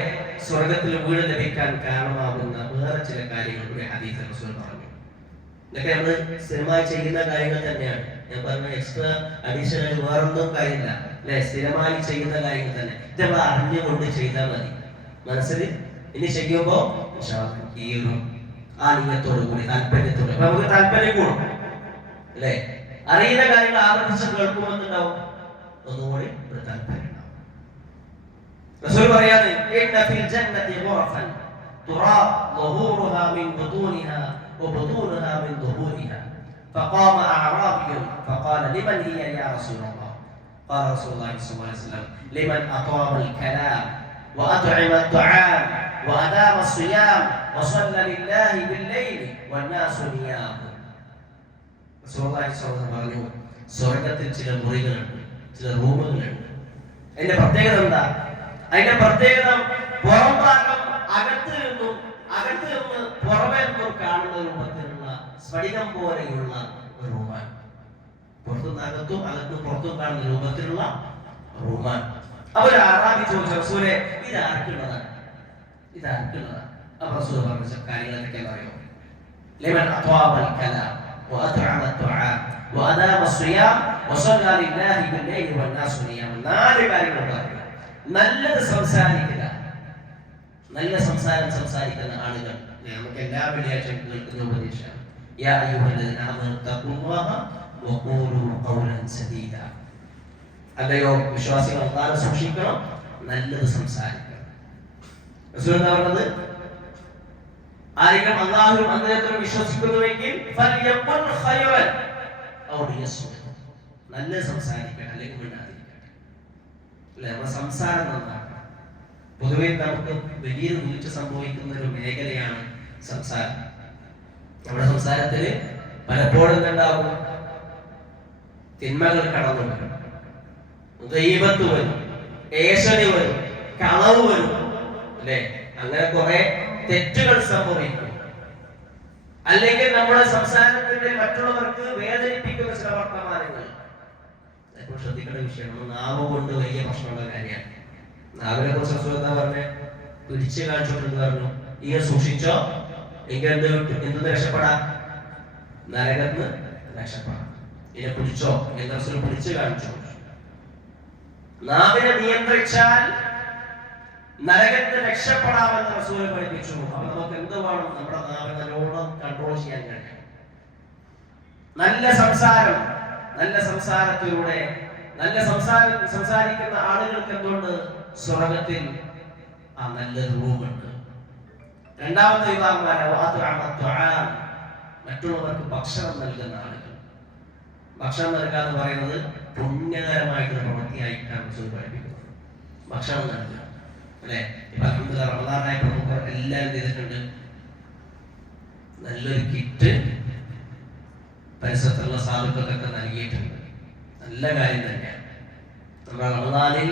സ്വർഗ്ഗത്തിൽ വീട് ലഭിക്കാൻ കാരണമാകുന്ന വേറെ ചില കാര്യങ്ങൾ ഒരു ഹദീസിൽ റസൂൽ പറഞ്ഞു. ഇതൊക്കെ നമ്മൾ സ്ഥിരമായി ചെയ്യുന്ന കാര്യങ്ങൾ തന്നെയാണ്. ഞാൻ പറഞ്ഞ എക്സ്ട്രാ അഡീഷണൽ വേറൊന്നും കാര്യമില്ല അല്ലെ, സ്ഥിരമായി ചെയ്യുന്ന കാര്യങ്ങൾ തന്നെ. ഇത് നമ്മൾ അറിഞ്ഞുകൊണ്ട് ചെയ്താൽ മതി. മനസ്സിൽ ഇനി ചെയ്യുമ്പോ ഈ ഒരു ആലിംഗത്തോടു കൂടി താല്പര്യത്തോടെ നമുക്ക് താല്പര്യം കൂടും അല്ലെ. അറിയുന്ന കാര്യങ്ങൾ ആവർത്തിച്ച് കേൾക്കുമെന്നുണ്ടാവും, ഒന്നുകൂടി ഒരു താല്പര്യം ഉണ്ടാവും. റസൂൽ പറയാണ്, ഇന്ന ഫിൽ ജന്നതി ഗുറഫൻ തുറാ ളുഹൂറുഹാ മിൻ ബുതൂനിഹാ വബുതൂനുഹാ മിൻ ദുഹൂരിഹാ فقام أعرابي فقال لمن هي يا رسول الله؟ قال رسول الله صلى الله عليه وسلم لمن أطاب الكلام وأطعم الطعام وأدام الصيام وصلى لله بالليل والناس نيام. റസൂലുള്ളാഹി സ്വല്ലല്ലാഹു അലൈഹി വസല്ലം പറഞ്ഞു, സ്വർഗ്ഗത്തിൽ ചില മുറികളുണ്ട്, ചില റൂമുകളുണ്ട്. അതിന്റെ പ്രത്യേകത എന്താ? അതിന്റെ പ്രത്യേകത പുറം ഭാഗം അകത്ത് നിന്നും പുറമെ നിന്നും കാണുന്ന രൂപത്തിലുള്ള സ്ഫടികം പോലെയുള്ള ഒരു റൂമാണ്. പുറത്തുനിന്ന് അകത്തും അകത്തും പുറത്തും കാണുന്ന രൂപത്തിലുള്ള റൂമാണ്. അവർ അറാബി ചോദിച്ചു റസൂലെ ഇത് ആർക്കുള്ളതാണ്, അപ്പൊ റസൂൽ പറഞ്ഞ കാര്യങ്ങൾ എന്തൊക്കെയാ അറിയോ? لمن أطاب الكلام وأطعم الطعام وأدام الصيام وصلى لله بالليل والناس نيام. നാല് കാര്യങ്ങൾ പറയുക. നല്ലത് സംസാരിക്കുക, നല്ല സംസാരം സംസാരിക്കുന്ന ആളുകൾ. നമുക്ക് എല്ലാ വെള്ളിയാഴ്ചയും കേൾക്കുന്ന ഉപദേശമാണ് യാ അയ്യുഹല്ലദീന ആമനൂ തഖുല്ലാഹ വഖൂലൂ ഖൗലൻ സദീദ. അല്ലയോ വിശ്വാസികൾ, അല്ലാഹുവിനെ സൂക്ഷിക്കണം, നല്ലത് സംസാരിക്കണം. റസൂൽ എന്താ പറഞ്ഞത്? ആരെങ്കിലും അല്ലാഹുവിലും അന്ത്യത്തിലും വിശ്വസിക്കുന്നുവെങ്കിൽ ഫൽയഖുൽ ഖൈറൻ ഔ ലിയസ്മുത്. നല്ലത് സംസാരിക്കണം, അല്ലെങ്കിൽ മിണ്ടാതിരിക്കണം. അല്ലേ? നമ്മുടെ സംസാരം നന്നാക്കണം. പൊതുവെ നമുക്ക് വലിയൊരു വീഴ്ച സംഭവിക്കുന്ന ഒരു മേഖലയാണ് സംസാരം. നമ്മുടെ സംസാരത്തിൽ പലപ്പോഴും ഉണ്ടാവും തിന്മകൾ കടന്നു വരും, ഗീബത്ത് വരും, ഏഷണി വരും, കളവ് വരും. അല്ലെ? അങ്ങനെ കുറെ തെറ്റുകൾ സംഭവിക്കും. അല്ലെങ്കിൽ നമ്മുടെ സംസാരത്തിന്റെ മറ്റുള്ളവർക്ക് വേദനിപ്പിക്കുന്ന ചില വർത്തമാനങ്ങൾ. ഇപ്പോൾ ശ്രദ്ധിക്കേണ്ട വിഷയമാണ്. നാവ് കൊണ്ട് വലിയ പ്രശ്നമുള്ള കാര്യമാണ്. നാവിനെ കുറിച്ച് എന്താ പറഞ്ഞേ? പിടിച്ചു കാണിച്ചോണ്ട് പറഞ്ഞു ഈ സൂക്ഷിച്ചോ, എങ്കിൽ എന്ത് രക്ഷപ്പെടാം? നരകത്തിന് രക്ഷപ്പെടാം. ഇതിനെ പിടിച്ചോ എന്ന് പിടിച്ചു കാണിച്ചോ. നാവിനെ നിയന്ത്രിച്ചാൽ നരകത്തിന് രക്ഷപ്പെടാമെന്ന് റസൂൽ പഠിപ്പിച്ചു. അപ്പൊ നമുക്ക് എന്ത് വേണം? നമ്മുടെ നാവിനെ നല്ലോണം കൺട്രോൾ ചെയ്യാൻ കഴിയും. നല്ല സംസാരം, നല്ല സംസാരത്തിലൂടെ നല്ല സംസാരിക്കുന്ന ആളുകൾക്ക് എന്തുകൊണ്ട്? സ്വർഗത്തിൽ ആ നല്ല റൂമുണ്ട്. രണ്ടാമത്തെ വിഭാഗം മറ്റുള്ളവർക്ക് ഭക്ഷണം നൽകുന്ന ആളുകൾ. ഭക്ഷണം നൽകുക എന്ന് പറയുന്നത് പുണ്യകരമായിട്ടുള്ള പ്രവൃത്തിയായിട്ടാണ് റസൂൽ പഠിപ്പിക്കുന്നത്. ഭക്ഷണം നൽകുക. അല്ലെ? അൽഹംദുലില്ലാഹ് റമദാനായിട്ട് നമുക്ക് എല്ലാവരും ചെയ്തിട്ടുണ്ട്. നല്ലൊരു കിറ്റ് പരിസരത്തുള്ള സാധുക്കൾക്കൊക്കെ നൽകിയിട്ടുണ്ട്. നല്ല കാര്യം തന്നെയാണ്. നമ്മുടെ റമദാനിൽ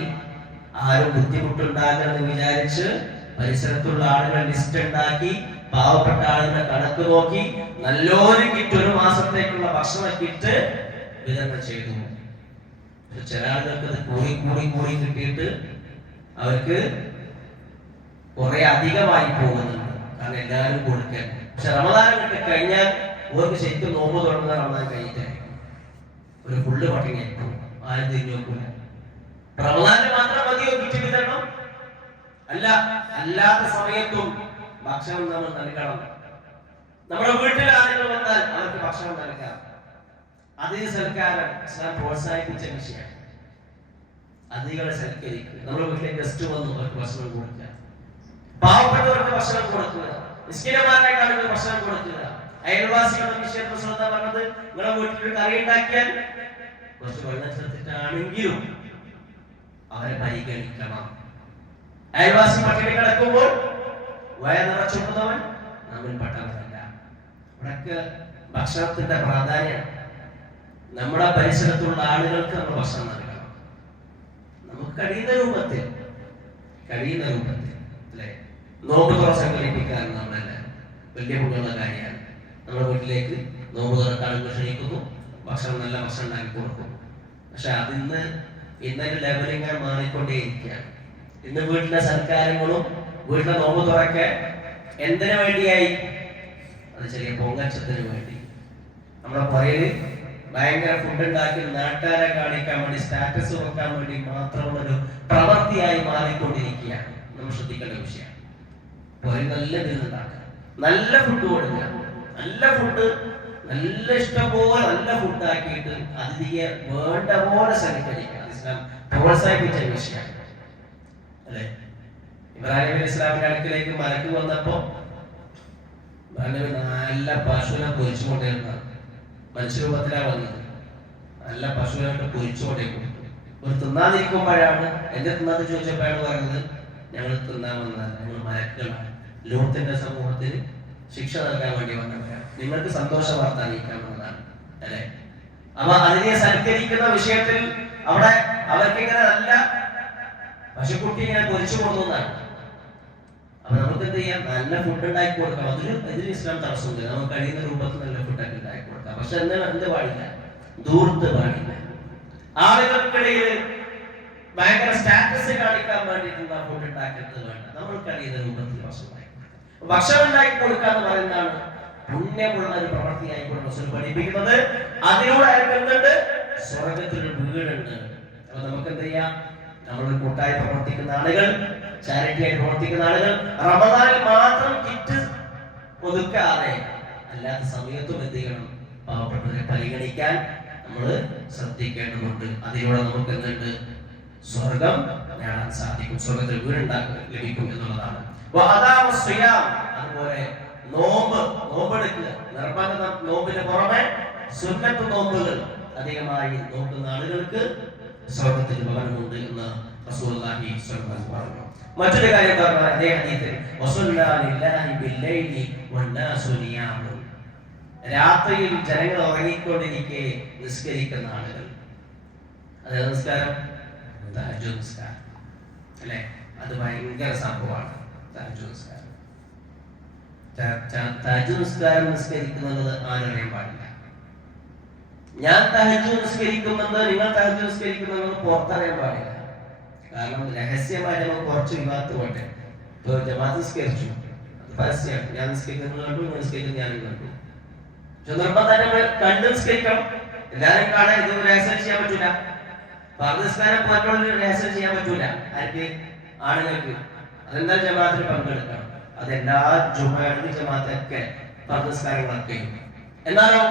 ആരും ബുദ്ധിമുട്ടുണ്ടാകണമെന്ന് വിചാരിച്ച് പരിസരത്തുള്ള ആളുകൾ ലിസ്റ്റ് ഉണ്ടാക്കി പാവപ്പെട്ട ആളുകളെ കണക്ക് നോക്കി നല്ലൊരു കിറ്റ്, ഒരു മാസത്തേക്കുള്ള ഭക്ഷണ കിറ്റ് വിതരണം ചെയ്തു. ചില ആളുകൾക്ക് അത് കൂടി കിട്ടിയിട്ട് അവർക്ക് കുറെ അധികമായി പോകുന്നുണ്ട്. കാരണം എല്ലാവരും കൊടുക്കാൻ. പക്ഷെ റമദാൻ കിട്ടി കഴിഞ്ഞാൽ അവർക്ക് ശരിക്കും നോമ്പ് തുറന്ന റമദാൻ കഴിഞ്ഞിട്ടായിരിക്കും. ഒരു ഫുള്ള് പട്ടിണിയായിരിക്കും. ആരും തിരിഞ്ഞു നോക്കൂല. റമദാനിൽ മാത്രം മതിയോ കിറ്റ് വിതരണം? അല്ല, അല്ലാത്ത സമയത്തും ഭക്ഷണം നമ്മൾ നൽകണം. നമ്മുടെ വീട്ടിൽ ആളുകൾ വന്നാൽ അവർക്ക് ഭക്ഷണം നൽകാം. അതിന് സൽക്കാരം ഇസ്ലാം പ്രോത്സാഹിപ്പിച്ച വിഷയമാണ്. അതികളെ സൽക്കരിക്കുക. നമ്മുടെ വീട്ടിലേക്ക് ഗസ്റ്റ് വന്നു അവർക്ക് ഭക്ഷണം കൊടുക്കുക. പാവപ്പെട്ടവർക്ക് ഭക്ഷണം കൊടുക്കുക. മിസ്കിനന്മാരായ ആളുകൾക്ക് ഭക്ഷണം കൊടുക്കുക. അയൽവാസികളുടെ വിഷയത്തിൽ ശ്രദ്ധ പറഞ്ഞത് നിങ്ങളുടെ വീട്ടിൽ കറി ഉണ്ടാക്കിയാൽ കുറച്ച് വെള്ളം ചേർത്തിട്ടാണെങ്കിലും അവരെ പരിഗണിക്കണം. അയൽവാസി പട്ടിണി കിടക്കുമ്പോൾ വയ നിറച്ചുകൊണ്ടവൻ നമ്മൾ പെട്ടവരല്ല. ഇവിടൊക്കെ ഭക്ഷണത്തിന്റെ പ്രാധാന്യം. നമ്മുടെ പരിസരത്തുള്ള ആളുകൾക്ക് നമ്മൾ ഭക്ഷണം നൽകണം. നമുക്ക് കഴിയുന്ന രൂപത്തിൽ അല്ലെ? നോമ്പ് തുറ സംഘടിപ്പിക്കാൻ നമ്മളെല്ലാം വലിയ പുണ്യമുള്ള കാര്യമാണ്. നമ്മുടെ വീട്ടിലേക്ക് നോമ്പ് തുറക്കാൻ ക്ഷണിക്കുന്നു, നല്ല ഭക്ഷണം ഉണ്ടാക്കി കൊടുക്കുന്നു. പക്ഷെ ഇന്നൊരു ലെവൽ ഇങ്ങനെ മാറിക്കൊണ്ടേയിരിക്കുകയാണ്. ഇന്ന് വീട്ടിലെ സൽക്കാരങ്ങളും വീട്ടിലെ നോമ്പ് തുറക്കെ എന്തിനു വേണ്ടിയായി? അത് ചെറിയ പൊങ്ങച്ചത്തിന് വേണ്ടി. നമ്മുടെ പുറയില് ഭയങ്കര ഫുഡ് ഉണ്ടാക്കി നാട്ടുകാരെ കാണിക്കാൻ വേണ്ടി, സ്റ്റാറ്റസ് വെക്കാൻ വേണ്ടി മാത്രമുള്ളൊരു പ്രവൃത്തിയായി മാറിക്കൊണ്ടിരിക്കുകയാണ്. നമ്മൾ ശ്രദ്ധിക്കേണ്ട വിഷയമാണ്. പുറയിൽ നല്ല ഉണ്ടാക്കുക, നല്ല ഫുഡ് കൊടുക്കുക, നല്ല ഇഷ്ടംപോലെ നല്ല ഫുഡ് ആക്കിയിട്ട് അതിഥിയെ വേണ്ട പോലെ സൽക്കരിക്കുക. ഇസ്ലാം പ്രോത്സാഹിപ്പിച്ച വിഷയമാണ്. അല്ലെ? ഇബ്രാഹിം അലൈഹി ഇസ്ലാമിന്റെ അടുക്കിലേക്ക് മലക്ക് വന്നപ്പോ നല്ല പശുവിനെ പൊരിച്ചുകൊണ്ടിരുന്നതാണ്. മനുഷ്യരൂപത്തിലാണ് വന്നത്. നല്ല പശുവിനായിട്ട് പൊരിച്ചുകൊണ്ടേ കൊടുത്തു. ഒരു തിന്നാതിരിക്കുമ്പോഴാണ് എന്റെ തിന്നാന്ന് ചോദിച്ചപ്പോഴാണ് പറയുന്നത് ഞങ്ങൾ തിന്നാൻ വന്നതല്ല, ഞങ്ങൾ മലക്കുകളാണ്. ലൂത്തിന്റെ സമൂഹത്തിന് ശിക്ഷ നൽകാൻ വേണ്ടി വന്നവരാണ്. നിങ്ങൾക്ക് സന്തോഷ വാർത്ത അറിയിക്കാമെന്നതാണ്. അല്ലെ? അപ്പൊ അതിനെ സൽക്കരിക്കുന്ന വിഷയത്തിൽ അവിടെ അവർക്കിങ്ങനെ നല്ല പശുക്കുട്ടി ഇങ്ങനെ പൊരിച്ചു കൊടുക്കുന്നതാണ്. അപ്പൊ നമുക്ക് എന്ത് ചെയ്യാം? നല്ല ഫുഡ് ഉണ്ടാക്കി കൊടുക്കാം. അതിന് ഇസ്ലാം തടസ്സമില്ല. നമുക്ക് കഴിയുന്ന രൂപത്തിൽ നല്ല ഫുഡൊക്കെ ഉണ്ടാക്കി കൊടുക്കാം. പക്ഷെ എന്ത് പാടില്ല? ദൂർത്ത് പാടില്ല. ആളുകൾക്കിടയിൽ ഭയങ്കര സ്റ്റാറ്റസ് കാണിക്കാൻ വേണ്ടിയിട്ടുള്ള ഫുഡ് ഉണ്ടാക്കുന്നത് വേണ്ട. നമ്മൾ കഴിയുന്ന രൂപത്തിൽ ഭക്ഷണം ഉണ്ടാക്കി കൊടുക്കുക എന്ന് പറയുന്നതാണ് പുണ്യമുള്ള ഒരു പ്രവൃത്തിയായിക്കൊണ്ട് റസൂൽ പഠിപ്പിക്കുന്നത്. അതിലൂടെ അയക്കുന്നുണ്ട് സ്വർഗത്തിൽ ഒരു വീടുണ്ട്. അപ്പൊ നമുക്ക് എന്ത് ചെയ്യാം? നമ്മളൊരു കൂട്ടായി പ്രവർത്തിക്കുന്ന ആളുകൾ, ചാരിറ്റിയായി പ്രവർത്തിക്കുന്ന ആളുകൾ റമദാനിൽ മാത്രം കിറ്റ് ഒതുക്കാതെ അല്ലാത്ത സമയത്തും എന്ത് ചെയ്യണം? പാവപ്പെട്ടവരെ പരിഗണിക്കാൻ നമ്മൾ ശ്രദ്ധിക്കേണ്ടതുണ്ട്. അതിലൂടെ നമുക്ക് എന്തുണ്ട്? സ്വർഗം നേടാൻ സാധിക്കും, സ്വർഗത്തിൽ വീടുണ്ടാക്കാൻ ലഭിക്കും എന്നുള്ളതാണ്. അതുപോലെ നോമ്പെടുക്കുക, നിർബന്ധ നോമ്പിന് പുറമെ സുന്നത്ത് നോമ്പുകൾ അധികമായി നോക്കുന്ന ആളുകൾക്ക് സ്വർഗത്തിൽ ഭവനമുണ്ട് എന്ന് റസൂലുള്ളാഹി സ്വല്ലല്ലാഹു അലൈഹി വസല്ലം പറഞ്ഞു. മറ്റൊരു കാര്യം അതേ ഹദീസിൽ രാത്രിയിൽ ജനങ്ങൾ ഉറങ്ങിക്കൊണ്ടിരിക്കെ നിസ്കരിക്കുന്ന ആളുകൾ, അതായത് നിസ്കാരം തഹജ്ജുദ് നിസ്കാരം അല്ലേ, അത് ഭയങ്കര സംഭവമാണ്. തഹജ്ജുദ് നിസ്കാരം നിസ്കരിക്കുന്നത് ആരറിയാൻ പാടില്ല. ഞാൻ തഹജ്ജുദ് നിസ്കരിക്കുമെന്ന് നിങ്ങൾ തഹജ്ജുദ് നിസ്കരിക്കുമെന്ന് പുറത്തറിയാൻ പാടില്ല. കാരണം രഹസ്യമായി നമുക്ക് കുറച്ച് വിവാദത്ത് പോട്ടെ. ഇപ്പൊ ജമാഅത്ത് നിസ്കരിച്ചു, പരസ്യമാണ്. ഞാൻ നിസ്കരിക്കുന്നത് കണ്ടു, നിങ്ങൾ നിസ്കരിക്കുന്നത് ഞാനും കണ്ടു. നിർബന്ധം കണ്ടു നിസ്കരിക്കണം. എല്ലാവരും കാണാൻ ഇത് രഹസ്യം ചെയ്യാൻ പറ്റൂല. പാകിസ്ഥാനെ പോയിട്ടുള്ള രഹസ്യം ചെയ്യാൻ പറ്റൂല. ആർക്ക്? ആണുങ്ങൾക്ക്. അതെന്താ ജമാഅത്തിന് പങ്കെടുക്കണം. അതെല്ലാ ജുമഅത്ത് ജമാഅത്തൊക്കെ പാകിസ്ഥാനങ്ങളൊക്കെ. എന്നാലോ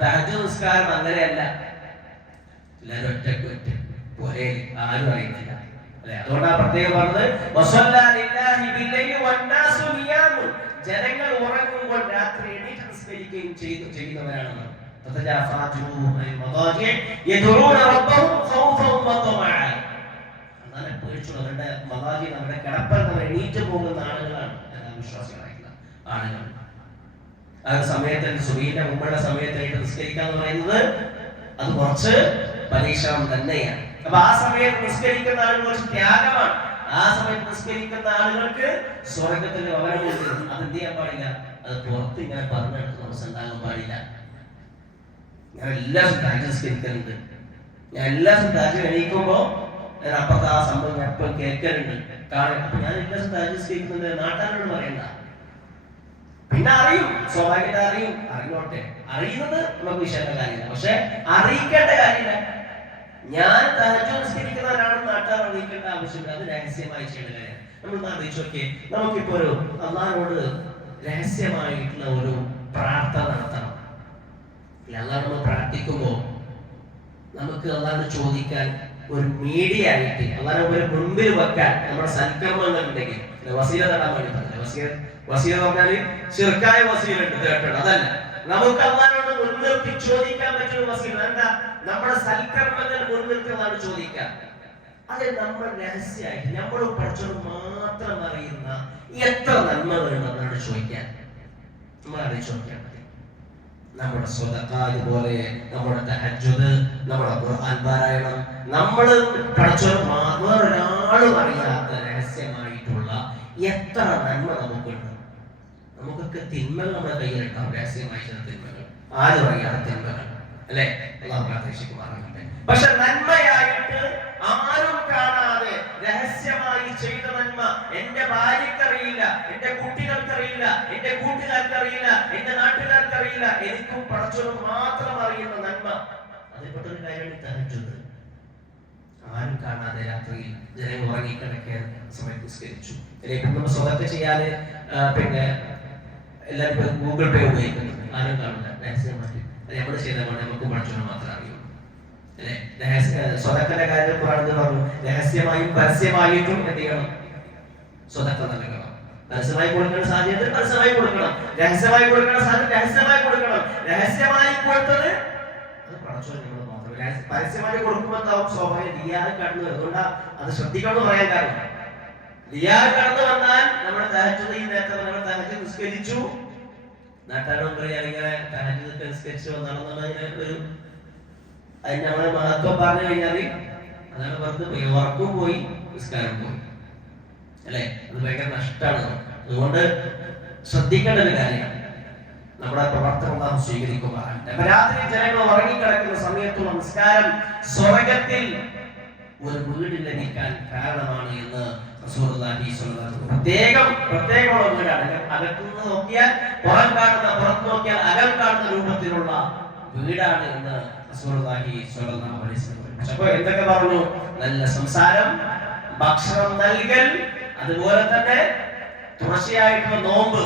തഹജ്ജുദ് നിസ്കാരം അങ്ങനെയല്ല. എല്ലാവരും ഒറ്റക്ക് ഒരേ, ആരും അറിയുന്നില്ല അല്ലെ. അതുകൊണ്ടാണ് പ്രത്യേകം പറഞ്ഞത് ജനങ്ങൾ ഉറങ്ങുമ്പോൾ രാത്രി എണീറ്റ് നിസ്കരിക്കുകയും ചെയ്യുന്നവരാണ്. അവരുടെ മദാജി, അവരുടെ കിടപ്പൽ എണീറ്റ് പോകുന്ന ആളുകളാണ് വിശ്വാസികളായിട്ടുള്ള ആളുകൾ. ആ സമയത്ത് സുബഹിന്റെ മുമ്പുള്ള സമയത്തായിട്ട് നിസ്കരിക്കുക എന്ന് പറയുന്നത് അത് കുറച്ച് പരീക്ഷണം തന്നെയാണ്. അപ്പൊ ആ സമയത്ത് നിസ്കരിക്കുന്ന ആളുകൾ കുറച്ച് ത്യാഗമാണ്. ആ സമയത്ത് നിസ്കരിക്കുന്ന ആളുകൾക്ക് സ്വർഗത്തിന്റെ ഭവനമുണ്ട്. അത് എന്ത് ചെയ്യാൻ പാടില്ല? അത് പുറത്ത് ഇങ്ങനെ പറഞ്ഞെടുത്ത് നമുക്ക് ഉണ്ടാകാൻ പാടില്ല. ഞാൻ എല്ലാ താജ് നിസ്കരിക്കലുണ്ട്. ഞാൻ എല്ലാ താജ് എണീക്കുമ്പോ ഞാൻ അപ്പുറത്ത് ആ സംഭവം ഞാൻ എപ്പോൾ കേൾക്കലുണ്ട്. കാരണം അപ്പൊ ഞാൻ എല്ലാ താജ് നിസ്കരിക്കുന്നത് നാട്ടാനോട് പറയണ്ട. പിന്നെ അറിയും, സ്വാഭാവികത അറിയും. അറിഞ്ഞോട്ടെ, അറിയുന്നത് നമുക്ക് വിഷയമുള്ള കാര്യമില്ല. പക്ഷെ അറിയിക്കേണ്ട കാര്യമില്ല. ഞാൻ തഹജ്ജുദ് നിസ്കരിക്കുന്നവരാണെന്ന് നാട്ടുകാർ അറിയിക്കേണ്ട ആവശ്യമില്ല. അത് രഹസ്യമായി ചെയ്യേണ്ട കാര്യം. നമ്മൾ അറിയിച്ചു നോക്കിയേ, നമുക്കിപ്പോ ഒരു അള്ളാഹുവോട് രഹസ്യമായിട്ടുള്ള ഒരു പ്രാർത്ഥന നടത്തണം. അള്ളാഹ് നമ്മൾ പ്രാർത്ഥിക്കുമ്പോ നമുക്ക് അള്ളാഹ് ചോദിക്കാൻ ഒരു മീഡിയ ആയിട്ട് അള്ളാഹ് ഒരു മുൻപിൽ വെക്കാൻ നമ്മുടെ സൽക്കർമ്മങ്ങൾ ഉണ്ടെങ്കിൽ വസീല തടാൻ വേണ്ടി പറഞ്ഞില്ല. വസീല പറഞ്ഞാല് ശിർക്കായ വസീല ഉണ്ട്, കേട്ടോ. അതല്ല, നമുക്ക് അള്ളാഹുവോട് മുൻനിർത്തി ചോദിക്കാൻ പറ്റുന്ന വസീല എന്താ? നമ്മുടെ സൽക്കർമ്മങ്ങൾ മുൻനിർത്തുന്നതാണ് ചോദിക്കാൻ. അത് നമ്മൾ രഹസ്യമായിട്ട് നമ്മളും പഠിച്ചത് മാത്രം അറിയുന്ന എത്ര നന്മകളുണ്ടെന്നാണ് ചോദിക്കാൻ. നമ്മൾ അറിയിച്ചു നോക്കിയാൽ മതി. നമ്മുടെ സ്വതക്ക, അതുപോലെ നമ്മുടെ തഹജ്ജുദ്, നമ്മുടെ ഖുർആൻ പാരായണം, നമ്മൾ പഠിച്ചത് വേറൊരാളും അറിയാത്ത രഹസ്യമായിട്ടുള്ള എത്ര നന്മ നമുക്കുണ്ട്. നമുക്കൊക്കെ തിന്മകൾ നമ്മുടെ കയ്യിലുണ്ടാവും, രഹസ്യമായി ചില തിന്മകൾ, ആരും അറിയാത്ത തിന്മകൾ അല്ലെ. പക്ഷെ നന്മയായിട്ട് ആരും കാണാതെ രഹസ്യമായി ചെയ്ത നന്മ എന്റെ ഭാര്യക്കറിയില്ല, എന്റെ കുട്ടികൾക്കറിയില്ല, എന്റെ കൂട്ടുകാർക്കറിയില്ല, എന്റെ നാട്ടുകാർക്കറിയില്ല, എനിക്കും പടച്ചവനും മാത്രം അറിയുന്ന നന്മ, അതിൽപ്പെട്ടൊരു കാര്യമാണ് തഹജ്ജുദ്. ആരും കാണാതെ രാത്രിയിൽ ജനങ്ങൾ ഉറങ്ങിക്കിടക്കാൻ സമയത്ത് നിസ്കരിച്ചു. നമ്മൾ സ്വതക്കെ ചെയ്യാന് പിന്നെ എല്ലാവരും ഗൂഗിൾ പേ ഉപയോഗിക്കുന്നുണ്ട്. ആരും കാണില്ല, രഹസ്യമായിട്ട്. അത് നമ്മൾ ചെയ്തതാണ്, നമുക്ക് പഠിച്ചവന് മാത്രം അറിയും അല്ലെ. സ്വതക്കന്റെ കാര്യം പറഞ്ഞു, രഹസ്യമായും പരസ്യമായിട്ടും എന്ത് ചെയ്യണം? സ്വതക്ക നൽകണം. പരസ്യമായി കൊടുക്കേണ്ട സാധ്യത പരസ്യമായി കൊടുക്കണം, രഹസ്യമായി കൊടുക്കേണ്ട സാധ്യത രഹസ്യമായി കൊടുക്കണം. രഹസ്യമായി കൊടുത്തത് അത് പഠിച്ചവൻ നമ്മൾ മാത്രം. പരസ്യമായി കൊടുക്കുമ്പോൾ സ്വാഭാവിക റിയാൽ കടന്നു വരും. അതുകൊണ്ടാണ് അത് ശ്രദ്ധിക്കണം എന്ന് പറയാൻ കാരണം. റിയാൽ കടന്നു വന്നാൽ നമ്മുടെ തഹജ്ജുദ് നേരത്തെ നമ്മൾ തഹജ്ജുദ് നിസ്കരിച്ചു, നാട്ടാരോട് പറയാൻ ഇങ്ങനെ തഹജ്ജുദ് നിസ്കരിച്ചു വന്നാണെന്നുള്ളതിന് ഒരു അതിന് നമ്മളെ മഹത്വം പറഞ്ഞു കഴിഞ്ഞാൽ അതാണ് വെറുതെ ഉറക്കം പോയി, നിസ്കാരം പോയി അല്ലെ. അത് ഭയങ്കര നഷ്ടമാണ്. അതുകൊണ്ട് ശ്രദ്ധിക്കേണ്ട ഒരു കാര്യമാണ്. നമ്മുടെ പ്രവർത്തനം നാം സ്വീകരിക്കുക. രാത്രി ജനങ്ങൾ ഉറങ്ങിക്കിടക്കുന്ന സമയത്തുള്ള നിസ്കാരം സ്വർഗത്തിൽ ഒരു വീട് ലഭിക്കാൻ കാരണമാണ് എന്ന് റസൂലുള്ളാഹി സ്വല്ലല്ലാഹു അലൈഹി വസല്ലം പ്രത്യേകമുള്ള വീടാണ്. അകത്തുനിന്ന് നോക്കിയാൽ പുറം കാണുന്ന, പുറത്ത് നോക്കിയാൽ അകം കാണുന്ന രൂപത്തിലുള്ള വീടാണ് എന്ന് റസൂലുള്ളാഹി സ്വല്ലല്ലാഹു അലൈഹി വസല്ലം. അപ്പോൾ എന്തൊക്കെ പറഞ്ഞു? നല്ല സംസാരം, ഭക്ഷണം നൽകൽ, അതുപോലെ തന്നെ തുടർച്ചയായിട്ടുള്ള നോമ്പ്,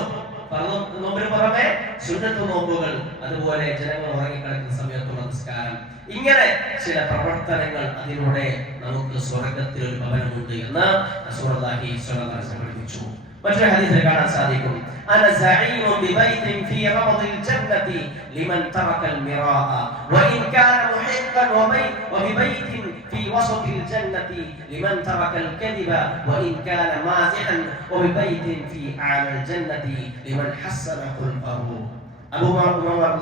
നോമ്പിന് പുറമെ സുന്നത്ത് നോമ്പുകൾ, അതുപോലെ ജനങ്ങൾ ഉറങ്ങിക്കളിക്കുന്ന സമയത്തുള്ള നിസ്കാരം, ഇങ്ങനെ ചില പ്രവർത്തനങ്ങൾ അതിലൂടെ നമുക്ക് സ്വർഗ്ഗത്തിൽ ഒരു ഭവനമുണ്ട് എന്ന് റസൂലുള്ളാഹി സ്വല്ലല്ലാഹു അലൈഹി വസല്ലം പഠിപ്പിച്ചു. മറ്റൊരു ഹദീസിൽ കാണാൻ സാധിക്കും, അന സഈമു ബിബൈതിൻ ഫീ റമദിൽ ജന്നതി ലിമൻ തറക്കൽ മിറാഅ വഇൻ കാന മുഹിഖൻ വബിബൈതിൻ ഫീ വസതിൽ ജന്നതി ലിമൻ തറക്കൽ കദിബ വഇൻ കാന മാസിഹൻ വബിബൈതിൻ ഫീ അഅലൽ ജന്നതി ലിമൻ ഹസ്സന ഖുൽഖഹു. അബൂ ഉമർ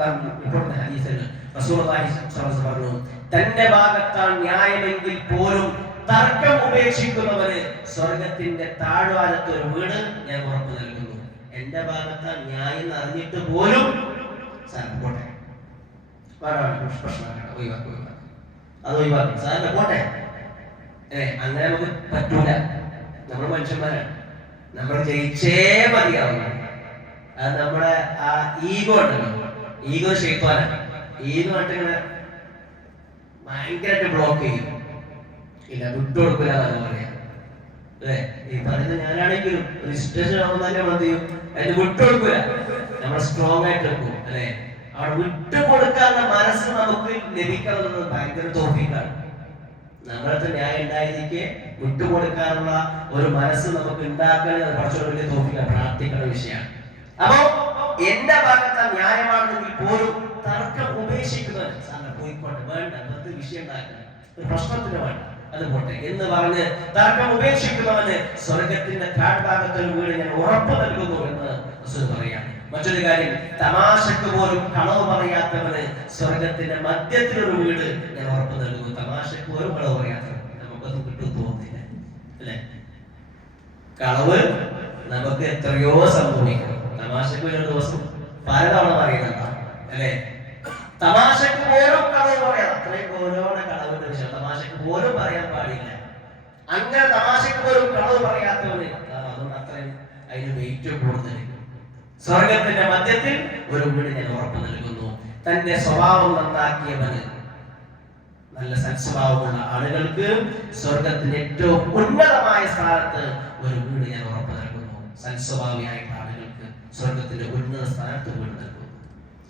റിപ്പോർട്ട് ഹദീസിൽ റസൂലുള്ളാഹി സ്വല്ലല്ലാഹു അലൈഹി വസല്ലം പറഞ്ഞു, തന്റെ ഭാഗത്താണ് ന്യായമെങ്കിൽ പോലും തർക്കം ഉപേക്ഷിക്കുന്നവന് സ്വർഗത്തിന്റെ താഴ്വാരത്ത് ഒരു വീട് ഞാൻ ഉറപ്പു നൽകുന്നു. എന്റെ ഭാഗത്ത് ന്യായം അറിഞ്ഞിട്ട് പോലും പോട്ടെ, അത് ഒഴിവാക്കും, സാറിന്റെ പോട്ടെ, അങ്ങനെ നമുക്ക് പറ്റൂല. നമ്മൾ മനുഷ്യന്മാരാണ്, നമ്മൾ ജയിച്ചേ മതിയാവും. അത് നമ്മുടെ ആ ഈഗോ ഉണ്ടല്ലോ, ഈഗോ ശൈത്വാനാണ്. ഈഗോ ആയിട്ടിങ്ങനെ ഭയങ്കരമായിട്ട് ബ്ലോക്ക് ചെയ്യും. ഇല്ല, വിട്ടുകൊടുക്കില്ല എന്നാണ് പറയാ, അല്ലേ? ഈ പറയുന്നത് ഞാനാണെങ്കിലും ഒരു സിറ്റുവേഷൻ ആവുമ്പോൾ തന്നെ നമ്മൾ എന്ത് ചെയ്യും? അതിന് വിട്ടുകൊടുക്കില്ല, നമ്മൾ സ്ട്രോങ് ആയിട്ട് വെക്കും, അല്ലെ? അവിടെ വിട്ടുകൊടുക്കാനുള്ള മനസ്സ് നമുക്ക് ലഭിക്കുന്നത് ഭയങ്കര തോഫീക്കാണ്. നമ്മളത്തെ ന്യായം ഉണ്ടായിരിക്കെ വിട്ടുകൊടുക്കാനുള്ള ഒരു മനസ്സ് നമുക്ക് ഉണ്ടാക്കുന്നത് കുറച്ചുകൂടെ വലിയ തോഫീക്കാണ്, പ്രാർത്ഥിക്കുന്ന വിഷയമാണ്. അപ്പോ എന്റെ ഭാഗത്ത് ന്യായമാണെങ്കിൽ പോലും തർക്കം ഉപേക്ഷിക്കുന്നത് സാറിന് പോയിക്കോട്ടെ, വേണ്ട, വെറുതെ വിഷയം ഉണ്ടാക്കുന്നത്, ഒരു പ്രശ്നത്തിന് വേണ്ട, അത് പോട്ടെ എന്ന് പറഞ്ഞ് തർക്കം ഉപേക്ഷിക്കുന്നവന് സ്വർഗത്തിന്റെ താഴ്ഭാഗത്തൊരു വീട് ഞാൻ ഉറപ്പ് നൽകുന്നു എന്ന് റസൂൽ പറയാണ്. മറ്റൊരു കാര്യം, തമാശക്ക് പോലും കളവ് പറയാത്തവന് സ്വർഗത്തിന്റെ മധ്യത്തിലൊരു വീട് ഞാൻ ഉറപ്പ് നൽകുന്നു. തമാശക്ക് പോലും കളവ് പറയാത്തവൻ, നമുക്കത് കിട്ടും തോന്നുന്നില്ല, അല്ലെ? കളവ് നമുക്ക് എത്രയോ സംഭവിക്കും. തമാശക്ക് ഒരു ദിവസം പലതവണ പറയുന്നുണ്ടാവും, അല്ലെ? തമാശക്ക് പോലും കളവ് പറയാം, അത്രയും ഓരോടെ കളവിന്റെ വിഷയം തമാശക്ക് പോലും പറയാൻ പാടില്ല. അങ്ങനെ തമാശക്ക് പോലും കളവ് പറയാത്തവന് അതുകൊണ്ട് അത്രയും അതിന് വെയിറ്റ് കൂടുതൽ. സ്വർഗത്തിന്റെ മധ്യത്തിൽ ഒരു വീട് ഞാൻ ഉറപ്പ് നൽകുന്നു. തന്റെ സ്വഭാവം നന്നാക്കിയവന്, നല്ല സൽസ്വഭാവമുള്ള ആളുകൾക്ക് സ്വർഗത്തിന്റെ ഏറ്റവും ഉന്നതമായ സ്ഥാനത്ത് ഒരു വീട് ഞാൻ ഉറപ്പ് നൽകുന്നു. സൽസ്വഭാവിയായിട്ടുള്ള ആളുകൾക്ക് സ്വർഗത്തിന്റെ ഉന്നത സ്ഥാനത്ത് വീട് നൽകുന്നു.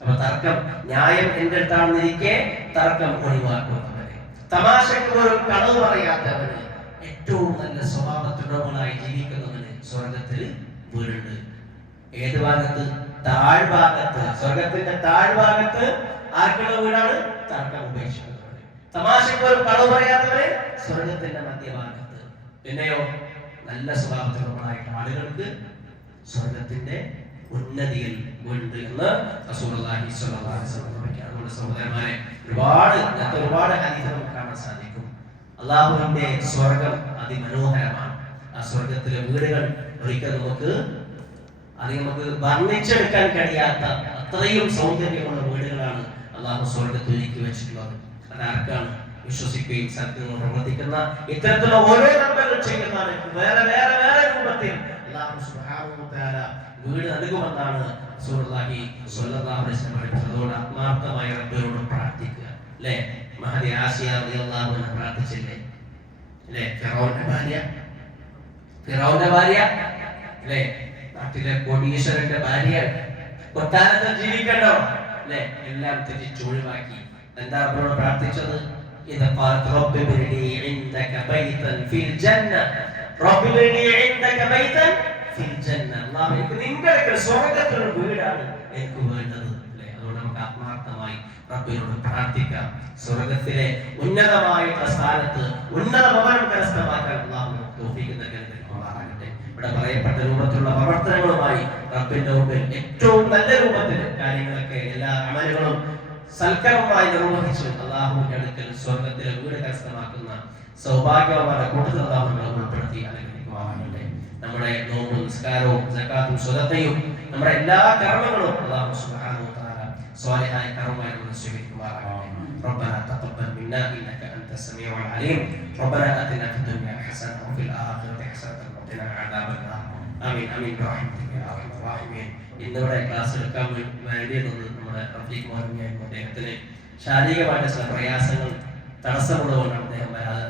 അപ്പൊ തർക്കം, ന്യായം എന്റെ അടുത്താണെന്നിരിക്കെ തർക്കം ഒഴിവാക്കുന്നവന്, തമാശക്ക് പോലും കളവ് പറയാത്തവന്, ഏറ്റവും നല്ല സ്വഭാവത്തിനുള്ളവനായി ജീവിക്കുന്നവന് സ്വർഗത്തിൽ വീടുണ്ട്. ഏത് ഭാഗത്ത്? താഴ്ഭാഗത്ത്. സ്വർഗത്തിന്റെ താഴ്ഭാഗത്ത് ആർക്കുള്ള വീടാണ്? തർക്കം ഉപേക്ഷിക്കുന്നവന്. തമാശക്ക് പോലും കളവ് പറയാത്തവന് സ്വർഗത്തിന്റെ മധ്യഭാഗത്ത്. പിന്നെയോ നല്ല സ്വഭാവത്തിനുള്ളവനായിട്ട് ആളുകൾക്ക് സ്വർഗത്തിന്റെ ഉന്നതിയിൽ ഉണ്ട് എന്ന് റസൂലുള്ളാഹി സ്വല്ലല്ലാഹു അലൈഹി വസല്ലം പറഞ്ഞു. അതുകൊണ്ട് സഹോദരന്മാരെ, ഒരുപാട് ഹദീസുകൾ നമുക്ക് കാണാൻ സാധിക്കും. അല്ലാഹുവിന്റെ സ്വർഗം അതിമനോഹരമാണ്. ആ സ്വർഗത്തിലെ വീടുകൾ ഒരിക്കൽ നമുക്ക് വർണ്ണിച്ചെടുക്കാൻ കഴിയാത്ത അത്രയും സൗന്ദര്യമുള്ള വീടുകളാണ് അല്ലാഹു സ്വർഗത്തിൽ ഒരുക്കി വെച്ചിട്ടുള്ളത്. അതാർക്കാണ്? വിശ്വസിക്കുകയും സത്യങ്ങൾ പ്രവർത്തിക്കുന്ന, ഇത്തരത്തിലുള്ള ഓരോ നന്മകൾ ചെയ്യുന്ന വേറെ വേറെ വേറെ രൂപത്തിൽ അല്ലാഹു സുബ്ഹാനഹു വ തആല വീട് നൽകുമെന്നാണ് റസൂലുള്ളാഹി സ്വല്ലല്ലാഹു അലൈഹി വസല്ലം പഠിപ്പിച്ചത്. അതുകൊണ്ട് ആത്മാർത്ഥമായി റബ്ബിനോട് പ്രാർത്ഥിക്കുക, അല്ലേ? മഹദി ആസിയ റളിയല്ലാഹു അൻഹ പ്രാർത്ഥിച്ചില്ലേ, അല്ലേ? ഫിറഔന്റെ ഭാര്യ, അല്ലേ? നാട്ടിലെ കോടീശ്വരന്റെ ഭാര്യ, കൊട്ടാരത്തിൽ ജീവിക്കണ്ടോ, അല്ലേ? എല്ലാം തെറ്റിച്ച് ഒഴിവാക്കി എന്താ റബ്ബിനോട് പ്രാർത്ഥിച്ചത്? ഇദാ ഖാലത് റബ്ബി ബിനി ഇൻദക ബൈതൻ ഫിൽ ജന്ന, റബ്ബി ബിനി ഇൻദക ബൈതൻ ഫിൽ ജന്ന. അല്ലാഹു, എനിക്ക് നിന്റെ അടുക്കൽ സ്വർഗ്ഗത്തിൽ ഒരു വീടാണ് എനിക്ക് വേണ്ടത്, അല്ലേ? അതുകൊണ്ട് നമുക്ക് ആത്മാർത്ഥമായി റബ്ബിനോട് പ്രാർത്ഥിക്കാം. സ്വർഗ്ഗത്തിലെ ഉന്നതമായ സ്ഥാനത്ത് ഉന്നത ഭവനം കരസ്ഥമാക്കാൻ അല്ലാഹു തൗഫീഖ് നൽകട്ടെ. ഇവിടെ പറയപ്പെട്ട രൂപത്തിലുള്ള പ്രവർത്തനങ്ങളുമായി റബ്ബിന്റെ മുമ്പിൽ ഏറ്റവും നല്ല രൂപത്തിൽ കാര്യങ്ങളൊക്കെ, എല്ലാ അമലുകളും സൽക്കരമായി നിർവഹിച്ച് അല്ലാഹുവിന്റെ അടുക്കൽ സ്വർഗ്ഗത്തിലെ വീട് കരസ്ഥമാക്കുന്ന സൗഭാഗ്യവാന്മാരുടെ കൂട്ടത്തിൽ അല്ലാഹു നമ്മളെ ഉൾപ്പെടുത്തി അനുഗ്രഹിക്കുവാനാകട്ടെ. നമ്മുടെ നോമ്പും നിസ്കാരവും സകാത്തും സ്വതക്കയും നമ്മുടെ എല്ലാ കർമ്മങ്ങളും അല്ലാഹു സുബ്ഹാനഹു വ തആല സ്വാലിഹായ കർമ്മമായി നമ്മൾ സ്വീകരിക്കുവാനാകട്ടെ. ربنا تقبل منا إنك أنت السميع العليم ربنا آتنا في الدنيا حسنة وفي الآخرة حسنة وقنا عذاب النار آمين آمين برحمتك يا أرحم الراحمين ഇന്നിവിടെ ക്ലാസ് എടുക്കാൻ വേണ്ടിയിട്ടൊന്ന് നമ്മുടെ റഫീഖ് മോഹൻയായിരുന്നു അദ്ദേഹത്തിന് ശാരീരികമായിട്ട് ചില പ്രയാസങ്ങൾ തടസ്സമുള്ളതുകൊണ്ടാണ് അദ്ദേഹം വരാതെ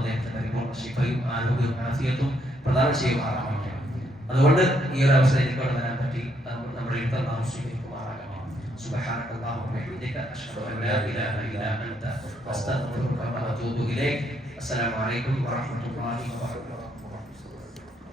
അദ്ദേഹത്തെ പരിപൂർണ്ണ ശിഫയും ആരോഗ്യവും ആഫിയത്തും പ്രദാനം ചെയ്യുമാറാകട്ടെ. അതുകൊണ്ട് ഈ ഒരു അവസരത്തിൽ വരാൻ പറ്റി നമ്മുടെ ഇഷ്ടം താമസിക്കുമാറാകട്ടെ. سبحانك اللهم وبحمدك أشهد أن لا إله إلا أنت أستغفرك وأتوب إليك. السلام عليكم ورحمة الله وبركاته.